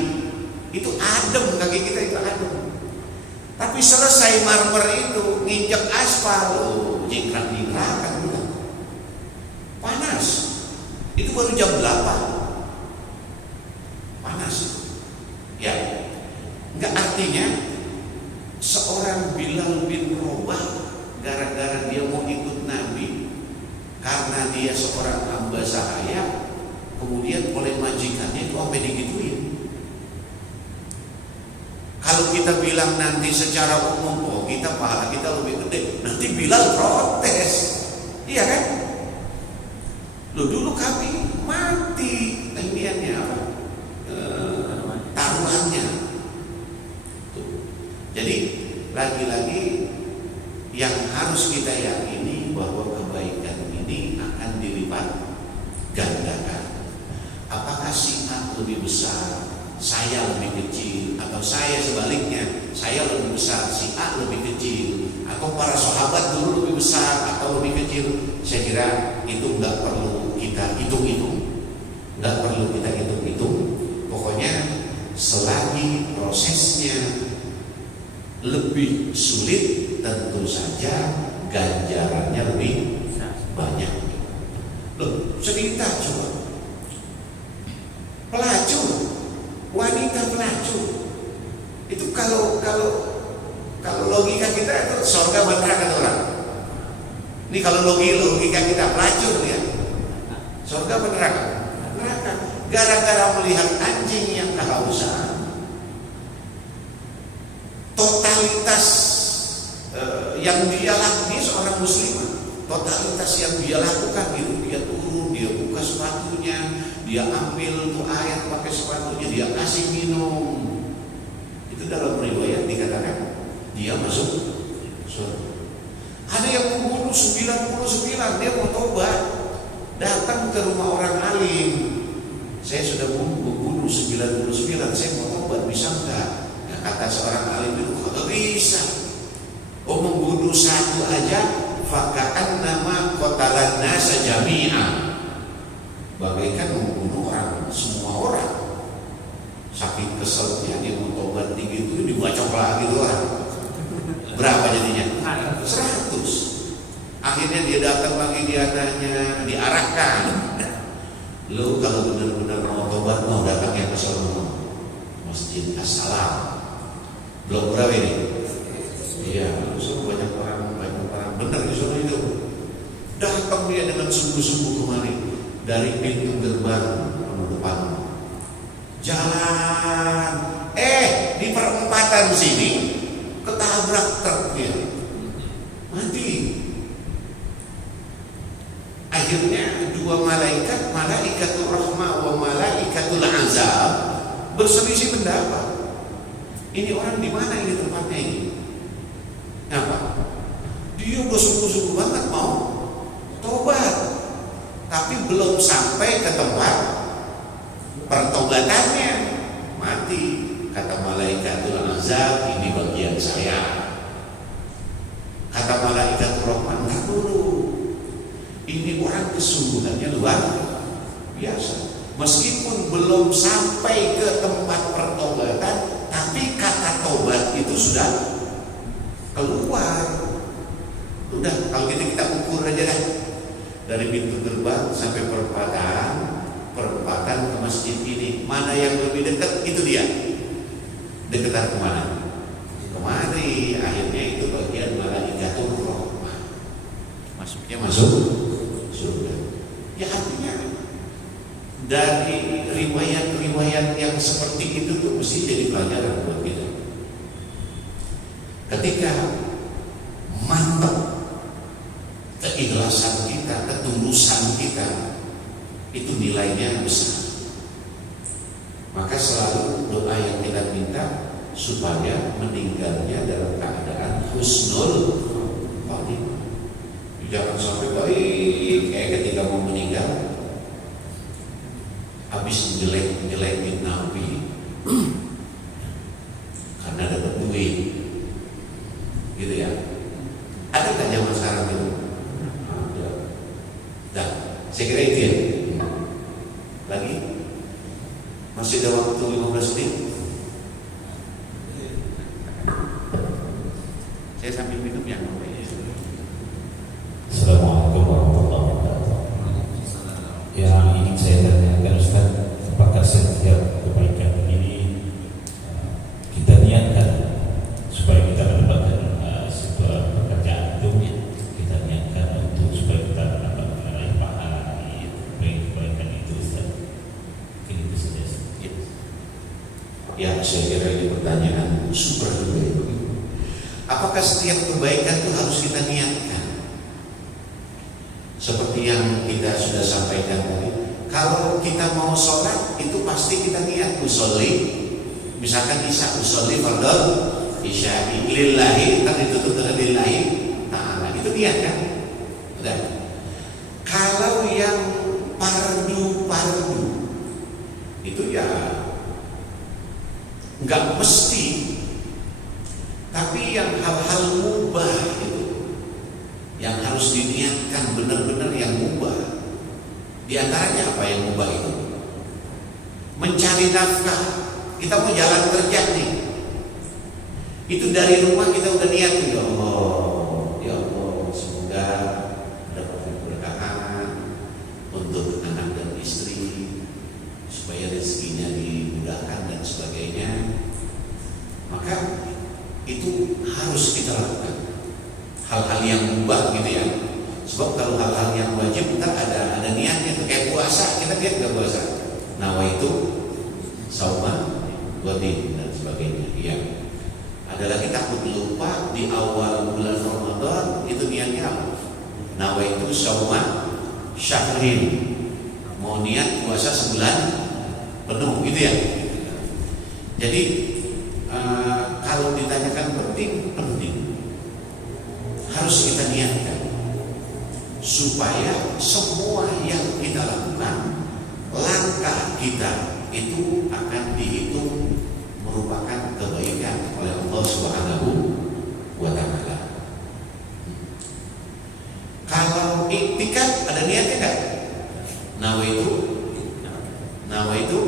itu adem, kaki kita itu adem. Tapi selesai marmer itu nginjek aspal, jingkrak-jingkrakan udah panas. Itu baru jam 8 panas ya. Enggak, artinya seorang Bilal bin Rabah gara-gara dia mau ikut Nabi, karena dia seorang hamba sahaya, kemudian oleh majikannya itu sampai digituin. Kalau kita bilang nanti secara umum, oh kita pahala kita lebih gede, nanti Bilal protes, iya kan? Loh, dulu kami mati taruhannya apa? Taruhannya. Jadi lagi-lagi yang harus kita yakini bahwa kebaikan ini akan dilipat gandakan. Apakah si A lebih besar, saya lebih kecil, atau saya sebaliknya, saya lebih besar, si A lebih kecil, atau para sahabat dulu lebih besar atau lebih kecil? Saya kira itu nggak perlu kita hitung-hitung, nggak perlu kita hitung-hitung. Pokoknya selagi prosesnya lebih sulit, tentu saja ganjarannya lebih cerita coba. Pelacur, wanita pelacur. Itu kalau logika kita itu surga neraka orang. Ini kalau logika kita pelacur ya. Surga neraka. Neraka. Gara-gara melihat anjing yang kehausan. Totalitas yang dia lakukan, ini seorang muslimah, totalitas yang dia lakukan itu, dia turun, dia buka sepatunya, dia ambil tuh air pakai sepatunya, dia kasih minum. Itu dalam riwayat dikatakan dia masuk surga. Ada yang membunuh 99, dia mau tobat, datang ke rumah orang alim. Saya sudah membunuh 99, saya mau tobat, bisa enggak? Nah, kata seorang alim itu, kalau bisa. Oh, membunuh satu aja, faka'an nama qatalan nasa jami'a. Bagaikan membunuh orang, semua orang. Saking keselnya dia mau tobat tinggi itu dibacok lagi tuh orang. Berapa jadinya? 100. Akhirnya dia datang lagi, dia tanya, diarahkan. Lu kalau benar-benar mau tobat, mau datang yang ke sono Masjid As-Salam. Belum berapa ini? Iya, so banyak orang benar di sana itu. Datang dia dengan sungguh-sungguh kemari dari pintu gerbang depan. Jalan, di perempatan sini ketabrak truknya, mati. Akhirnya dua malaikatul rahmah wa malaikatul azab berselisih pendapat. Ini orang di mana ini tempatnya ini? Apa? Dia udah sungguh-sungguh banget mau tobat, tapi belum sampai ke tempat pertobatannya, mati. Kata malaikatul azab, ini bagian saya. Kata malaikatul rahman, enggak dulu. Ini orang kesungguhannya luar biasa. Meskipun belum sampai ke tempat pertobatan, tapi kata tobat itu sudah keluar. Udah, kalau gitu kita ukur aja dah. Dari pintu gerbang sampai perempatan ke masjid ini, mana yang lebih dekat, itu dia. Deketan kemana? Kemari. Akhirnya itu bagian malaikatul rahmah. Masuknya masuk surga. Ya, artinya dari riwayat-riwayat yang seperti itu tuh mesti jadi pelajaran buat kita. Ketika mantap keikhlasan kita, ketulusan kita, itu nilainya besar. Maka selalu doa yang kita minta supaya meninggalnya dalam keadaan husnul khotimah. Jangan sampai baik kayak ketika mau meninggal habis jelek-jelekin Nabi karena dapat duit, gitu ya. Ada nggak zaman sekarang itu? Ada. Nah, saya kira itu ya. Lagi masih ada waktu 15 menit. Saya sambil minum ya. Assalamualaikum warahmatullahi wabarakatuh. Yang ingin saya tanyakan Ustaz, apakah setiap kebaikan ini kita niatkan supaya kita mendapatkan sebuah pekerjaan itu, kita niatkan untuk supaya kita mendapatkan pahala di kebaikan itu Ustaz? Mungkin itu saja. Ya, saya kira ini pertanyaan super baik. Apakah setiap kebaikan itu harus kita niatkan? Seperti yang kita sudah sampaikan tadi, kalau kita mau sholat itu pasti kita niat usolli. Misalkan isya usolli fardhu isya'i lillahi, kan ditutup dengan lillahi ta'ala, itu niat kan? Udah. Kalau yang pardu itu ya nggak mesti, tapi yang hal-hal mubah itu yang harus diniatkan benar-benar yang mubah. Di antaranya apa yang mubah itu? Mencari nafkah. Kita mau jalan kerja nih, itu dari rumah kita udah niat, ya Allah semoga dapat keberkahan untuk anak Sebab kalau hal-hal yang wajib ntar ada niatnya tuh, kayak puasa, kita lihat nggak puasa, nawaitu sauma wadin dan sebagainya. Ya. Ada lagi takut lupa di awal bulan Ramadan itu niatnya apa? Nawaitu sauma syahrin, mau niat puasa sebulan penuh gitu ya. Jadi kalau ditanyakan penting harus kita niatkan supaya semua yang kita lakukan, langkah kita itu akan dihitung merupakan kebaikan oleh Allah Subhanahu wa Ta'ala. Kalau iktikaf ada niatnya kan? Nawaitu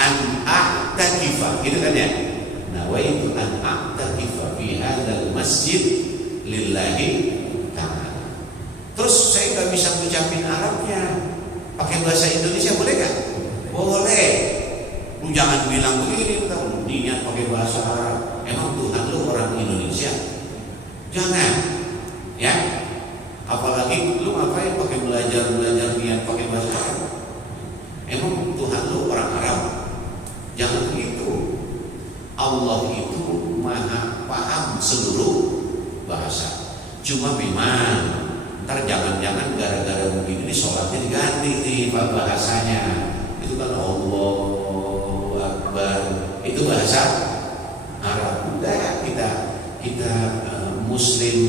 an a'takifa, gitu kan ya? Nawaitu an a'takifa fi hadzal masjid lillahi ta'ala. Terus saya nggak bisa ngucapin Arabnya, pakai bahasa Indonesia boleh nggak? Boleh. Lu jangan bilang begini, lu niat pakai bahasa Arab. Emang Tuhan lu orang Indonesia? Jangan, ya. Apalagi lu ngapain pakai belajar niat pakai bahasa Arab? Emang Tuhan lu orang Arab? Jangan begitu. Allah itu maha paham seluruh bahasa. Cuma memang ntar jangan-jangan gara-gara begini ini sholatnya diganti nih bahasanya. Itu kan Allahu Akbar, itu bahasa Arab. Udah kita Muslim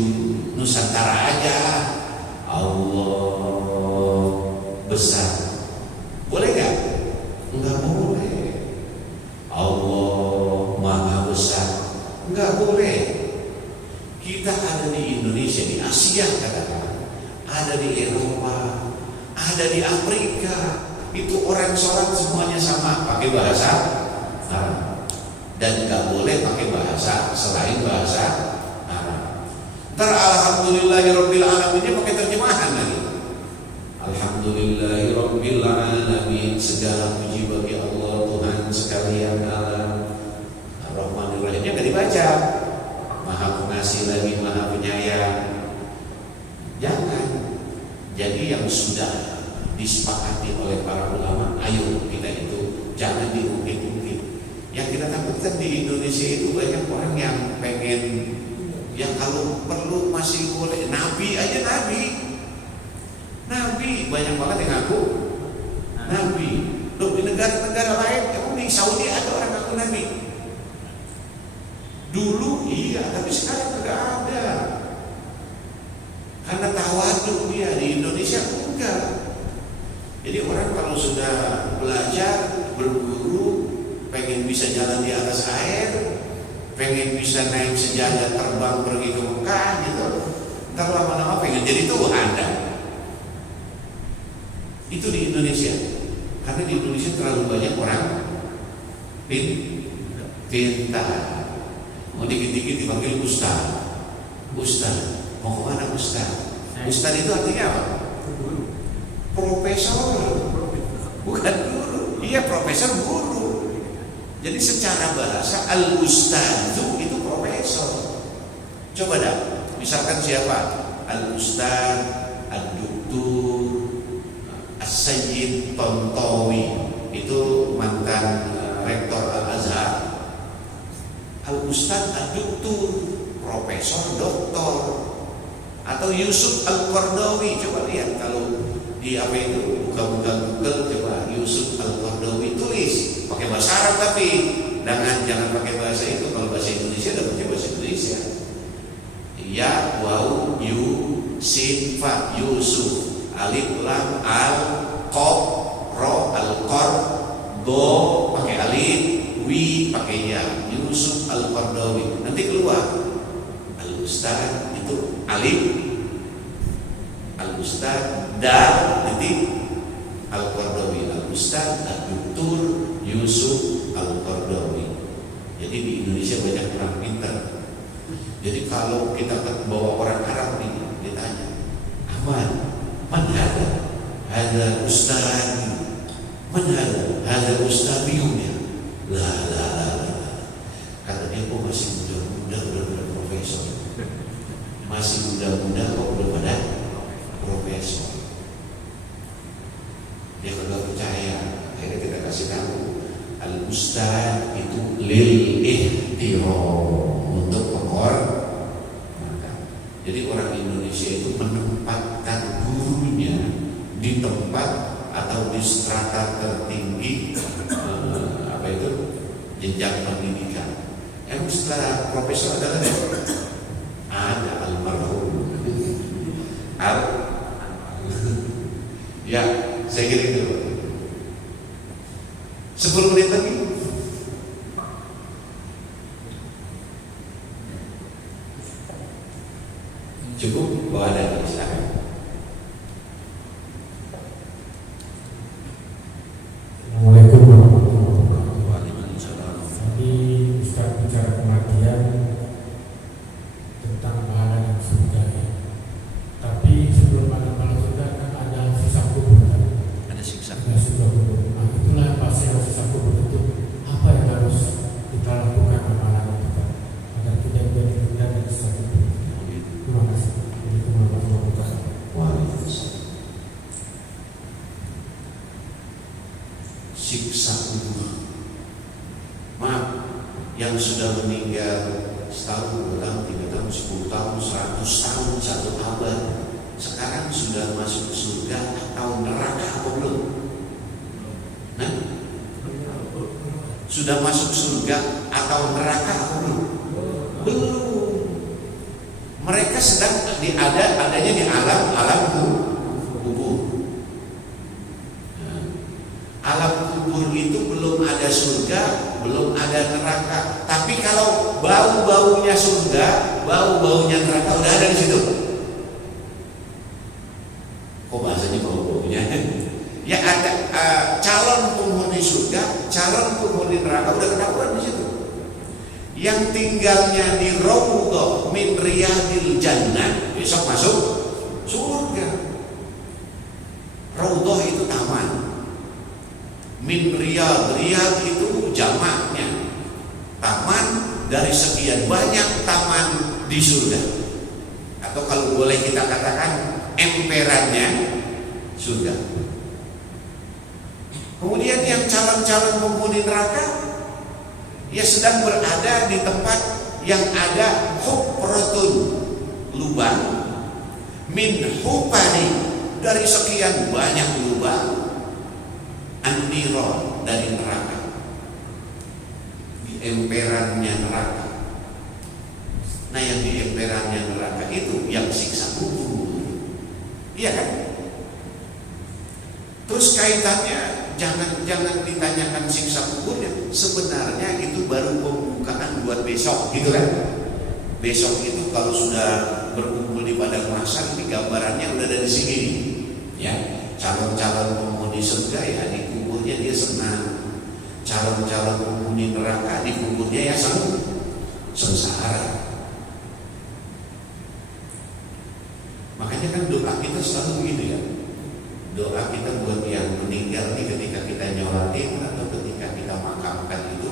Nusantara aja. Allah besar, boleh gak? Enggak boleh. Allah maha besar, enggak boleh. Kita ada di Indonesia, di Asia katakan, ada di Eropa, ada di Afrika, itu orang sholat semuanya sama pakai bahasa Arab, dan nggak boleh pakai bahasa selain bahasa Arab. Ntar alhamdulillahirabbil alamin pakai terjemahan lagi. Alhamdulillahirabbil alamin, segala puji bagi Allah Tuhan sekalian alam. Ar-Rahmanir-Rahimnya nggak dibaca. Maha pengasih lagi maha penyayang. Jangan. Jadi yang sudah disepakati oleh para ulama, ayo kita itu jangan diungkit-ungkit. Yang kita takutkan di Indonesia itu banyak orang yang pengen, yang kalau perlu masih boleh nabi aja, nabi banyak banget yang ngaku nabi. Loh, di negara-negara lain, emang di Saudi ada orang ngaku nabi? Dulu iya, tapi sekarang tidak ada. Karena tawadhu dia. Di Indonesia enggak. Jadi orang kalau sudah belajar, berburu, pengen bisa jalan di atas air, pengen bisa naik sejadah terbang pergi ke Mekah gitu, ntar lama-lama pengen jadi Tuhan dah. Itu di Indonesia. Karena di Indonesia terlalu banyak orang pintar. Mau dikit-dikit dipanggil Ustaz. Mau kemana Ustaz? Ustaz itu artinya apa? Profesor, bukan guru. Iya, profesor guru. Jadi secara bahasa al-ustadzu itu profesor. Coba dah, misalkan siapa? Al-Ustaz, Ad-Doktor, As-Sayyid Tontowi, itu mantan rektor Al-Azhar. Al-Ustaz Ad-Doktor, profesor doktor. Atau Yusuf Al-Qardawi, coba lihat kalau di apa itu, buka Google, coba Yusuf Al-Qardawi, tulis pakai bahasa Arab, tapi jangan pakai bahasa itu. Kalau bahasa Indonesia dapatnya bahasa Indonesia. Ya, waw, yu, sin, fa, Yusuf, alif, lam, al, qaf, ro, al-qar, do pakai alif, wi pakai ya. Yusuf Al-Qardawi, nanti keluar Al-Ustaz itu alif, Al-Ustaz dal, nanti Al-Qardawi, Al-Ustaz Ad-Doktor Yusuf Al-Qardawi. Jadi di Indonesia banyak orang pintar. Jadi kalau kita bawa orang Arab nih, ditanya, mana ada Ustaz, mana ada Ustaz, bingung ya. Lah. Kata dia, kok masih muda-muda udah profesor, masih muda-muda kok udah pada ustaz itu lil ihtiram, untuk penghormatan. Jadi orang Indonesia itu menempatkan gurunya di tempat atau di strata tertinggi jenjang pendidikan. Emang setelah profesor ada almarhum ya, saya kira itu 10 menit lagi. Cukup bahwa ada silakan. Assalamualaikum warahmatullahi wabarakatuh. Tadi Ustaz bicara kematian tentang pahala dan surga ya. Tapi sebelum ada pahala surga kan ada siksa kubur kan? Ada siksa. Ada siksa kubur. Nah, itulah pasti yang siksa kubur itu apa yang harus kita lakukan amalan itu kan agar tidak menjadi benda dan siksa kubur. Terima kasih. Assalamualaikum warahmatullahi wabarakatuh. Waalaikumsalam. Siksa kubur. Maaf, yang sudah meninggal setahun, 2 tahun, 3 tahun, 10 tahun, 100 tahun, 1 abad, sekarang sudah masuk surga atau neraka atau belum? Nah, sudah masuk surga atau neraka atau belum? Belum. Mereka sedang adanya di alam kubur. Alam kubur itu belum ada surga, belum ada neraka. Tapi kalau bau-baunya surga, bau-baunya neraka udah ada di situ. Kok bahasanya bau-baunya? Ya ada calon penghuni surga, calon penghuni neraka udah ketahuan di situ. Yang tinggalnya di Raudhah min riyadil jannah besok masuk surga. Raudhah itu taman. Min riyad itu jamaknya taman dari sekian banyak taman di surga, atau kalau boleh kita katakan emperannya surga. Kemudian yang calon-calon penghuni neraka ya sedang berada di tempat yang ada hufratun, lubang, min hufani, dari sekian banyak lubang, an-niron, dari neraka, di emperannya neraka. Nah, yang di emperannya neraka itu yang siksa kubur, iya kan? Terus kaitannya jangan ditanyakan siksa kuburnya, sebenarnya itu baru pembukaan buat besok, gitu kan? Besok itu kalau sudah berkumpul di padang mahsyar, ini gambarannya udah ada di sini, ya. Calon-calon penghuni surga ya di kuburnya dia senang, calon-calon penghuni neraka di kuburnya ya sengsara. Makanya kan doa kita selalu begini ya, doa kita buat yang meninggal ini ketika kita nyolatin atau ketika kita makamkan itu,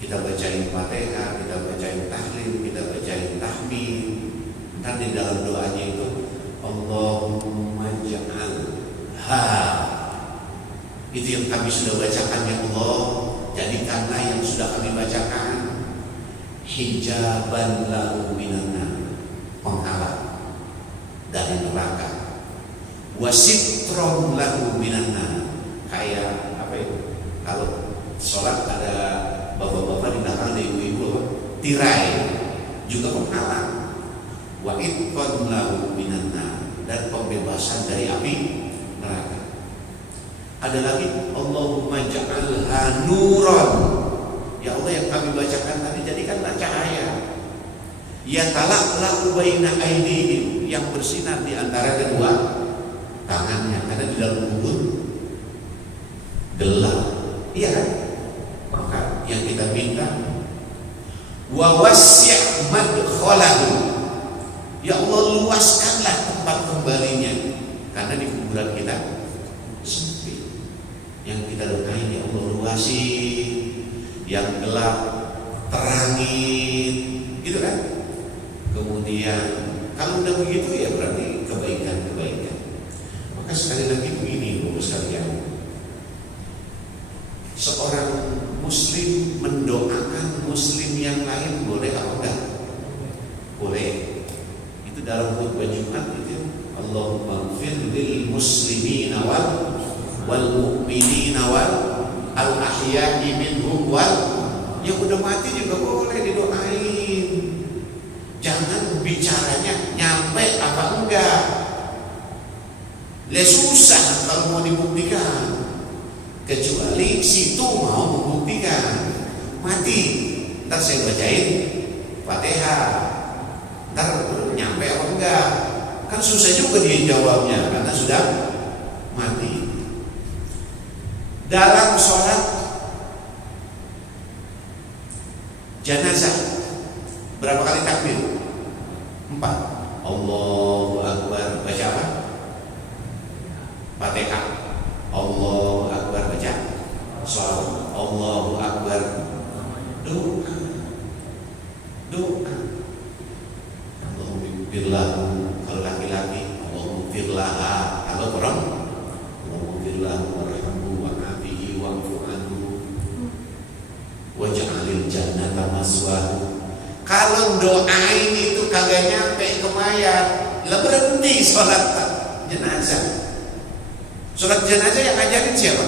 kita bacain Fatihah, kita bacain tahlil, kita bacain tahmid. Ntar di dalam doanya itu Allahumma ja'alha, itu yang kami sudah bacakan ya Allah, jadikanlah yang sudah kami bacakan hijaban lahu minan, penghalang dari neraka, wasitron lahu minan, kayak apa itu kalau sholat ada bapak-bapak di belakang ada ibu-ibu apa? Tirai juga penghalang, wa itqan lahu minan, dan pembebasan dari api neraka. Ada lagi Allahumma ja'alha nuran, ya Allah yang kami bacakan tadi jadikanlah cahaya, ya talaqlaqu baina aydihim, yang bersinar di antara kedua tangannya, karena di dalam kubur gelap, iya kan? Maka yang kita minta wa wasi' madkhalahu, ya Allah luaskanlah tempat kembalinya, karena di kuburan kita sempit. Yang kita doain ya Allah luasi, yang gelap terangin, gitu kan? Kemudian kalau udah begitu ya berarti kebaikan-kebaikan. Maka sekali lagi begini Bapak sekalian, seorang muslim mendoakan muslim yang lain boleh apa enggak? Boleh. Itu dalam khutbah Jumat itu, Allahumma ighfir lil muslimina wal mu'minina wal al-ahya'i minhum wal yang udah mati juga boleh didoain. Jangan bicaranya nyampe apa enggak. Susah kalau mau dibuktikan. Kecuali situ mau membuktikan. Mati, ntar saya bacain Fatihah, ntar nyampe apa enggak. Kan susah juga dia jawabnya karena sudah mati. Dalam sholat jenazah berapa kali takbir? 4. Allahu Akbar, baca apa? Fatihah. Allahu Akbar, baca sholawat. Allahu Akbar, doa. Allahumma ighfirlahu kalau laki-laki, Allahumma ighfirlaha kalau perempuan, Allahumma ighfirlahu warhamhu wa'afihi wa'fu anhu waj'alil jannata maswahu. Kalau doain itu kagak nyampe ke mayat, lah berhenti sholat jenazah. Sholat jenazah yang ngajarin siapa?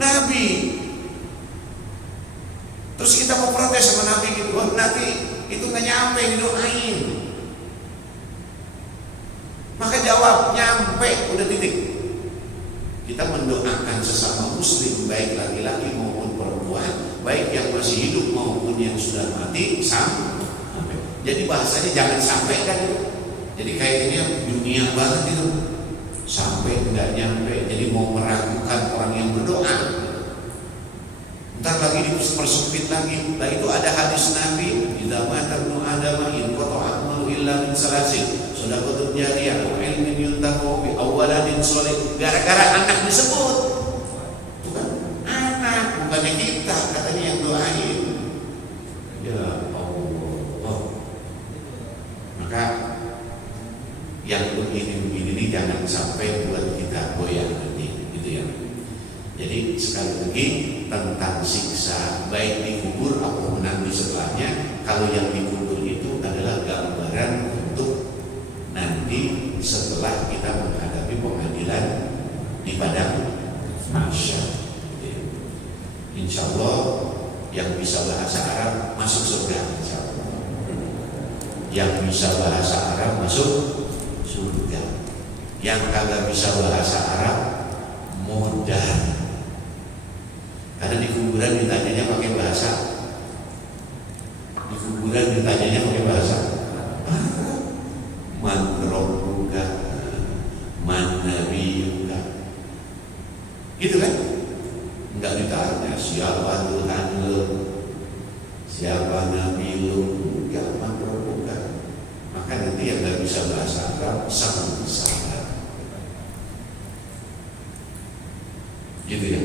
Nabi. Terus kita mau protes sama Nabi gitu, wah Nabi itu nggak nyampe didoain. Maka jawab nyampe, udah titik. Kita mendoakan sesama muslim, baik laki-laki maupun perempuan, baik yang masih hidup maupun yang sudah mati, sampai. Jadi bahasanya jangan sampai kan. Jadi kayaknya dunia banget itu. Sampai enggak nyampe, jadi mau meragukan orang yang berdoa. Ntar lagi dipersempit lagi. Nah itu ada hadis Nabi, idza mata ibnu Adam in qata'a amalu illa min salasin, shadaqatun jariyah wa ilmin yuntafa'u bi awwaladin shalih. Gara-gara anak disebut. Bukan anak, bukannya kita, katanya yang doain. Ya Allah. Maka yang begini ini jangan sampai buat kita goyah nanti, gitu ya. Jadi sekali lagi tentang siksa baik di kubur atau nanti setelahnya. Kalau yang di kubur itu adalah gambaran untuk nanti setelah kita menghadapi pengadilan di padang mahsyar. Insya Allah yang bisa bahasa Arab masuk surga. Yang bisa bahasa Arab masuk surga. Yang kagak bisa bahasa Arab mudah. Karena di kuburan ditanyanya pakai bahasa. Di kuburan ditanyanya pakai bahasa Arab. Man rabbuka, man nabiyuka. Gitu kan? Enggak ditanya siapa Tuhan lu, siapa nabi lu, enggak, man rabbuka. Maka nanti yang enggak bisa bahasa Arab sama besar. Gitu ya.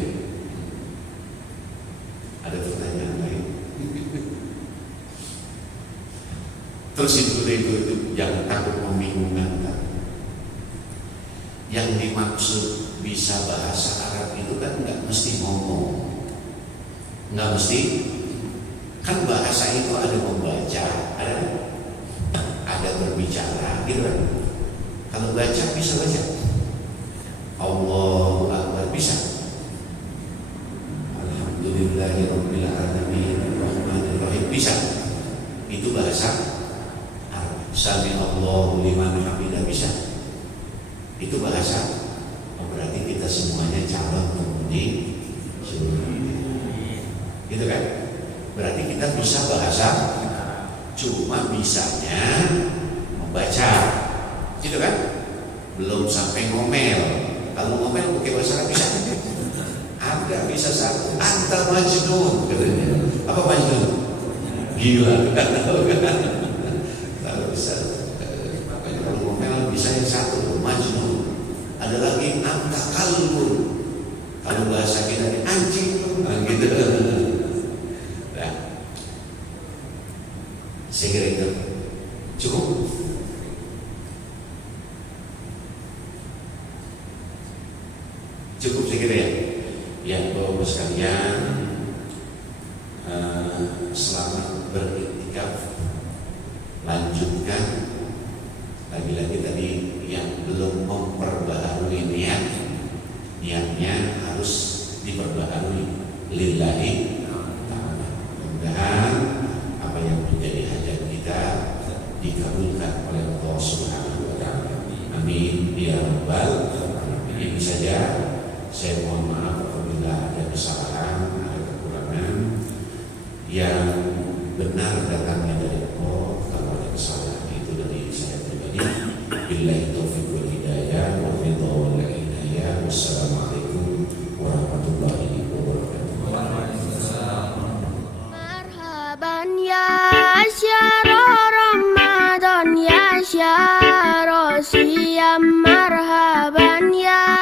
Ada pertanyaan lain? Terus itu jangan takut membingungkan. Yang dimaksud bisa bahasa Arab itu kan nggak mesti ngomong, nggak mesti. Kan bahasa itu ada membaca, ada berbicara, gitu kan. Kalau baca bisa baca. Allahu Akbar bisa. Alhamdulillahirabbil alamin arrahmanir rahim bisa. Itu bahasa Arab. Sami Allahu liman hamidah bisa. Itu bahasa. Oh, berarti kita semuanya calon penghuni surga. Gitu kan? Berarti kita bisa bahasa, cuma bisanya membaca. Gitu kan? Belum sampai ngomel. Kalau ngomel pakai bahasa Arab bisa. Ada bisa satu. Anta majnun katanya. Apa majnun? Gila. Kalau bisa, kalau ngomel bisa yang satu, majnun. Ada lagi anta kalbun. Kalau bahasa kita anjing, gitu. Nah, saya kira itu cukup. Cukup saya kira ya. Ya, Bapak Bapak sekalian, selamat beriktikaf. Lanjutkan lagi-lagi tadi yang belum memperbaharui niatnya harus diperbaharui lillahi ta'ala. Mudah-mudahan apa yang menjadi hajat kita dikabulkan oleh Allah Subhanahu wa taala. Amin ya rabbal alamin. Ini saja, saya mohon maaf apabila ada kesalahan, ada kekurangan. Yang benar datangnya dari Allah, kalau ada kesalahan itu dari saya pribadi. Billahi taufiq wal hidayah wa ridha wal hidayah. Wassalamualaikum warahmatullahi wabarakatuh. Marhaban ya syara Ramadan ya syara siyam, marhaban ya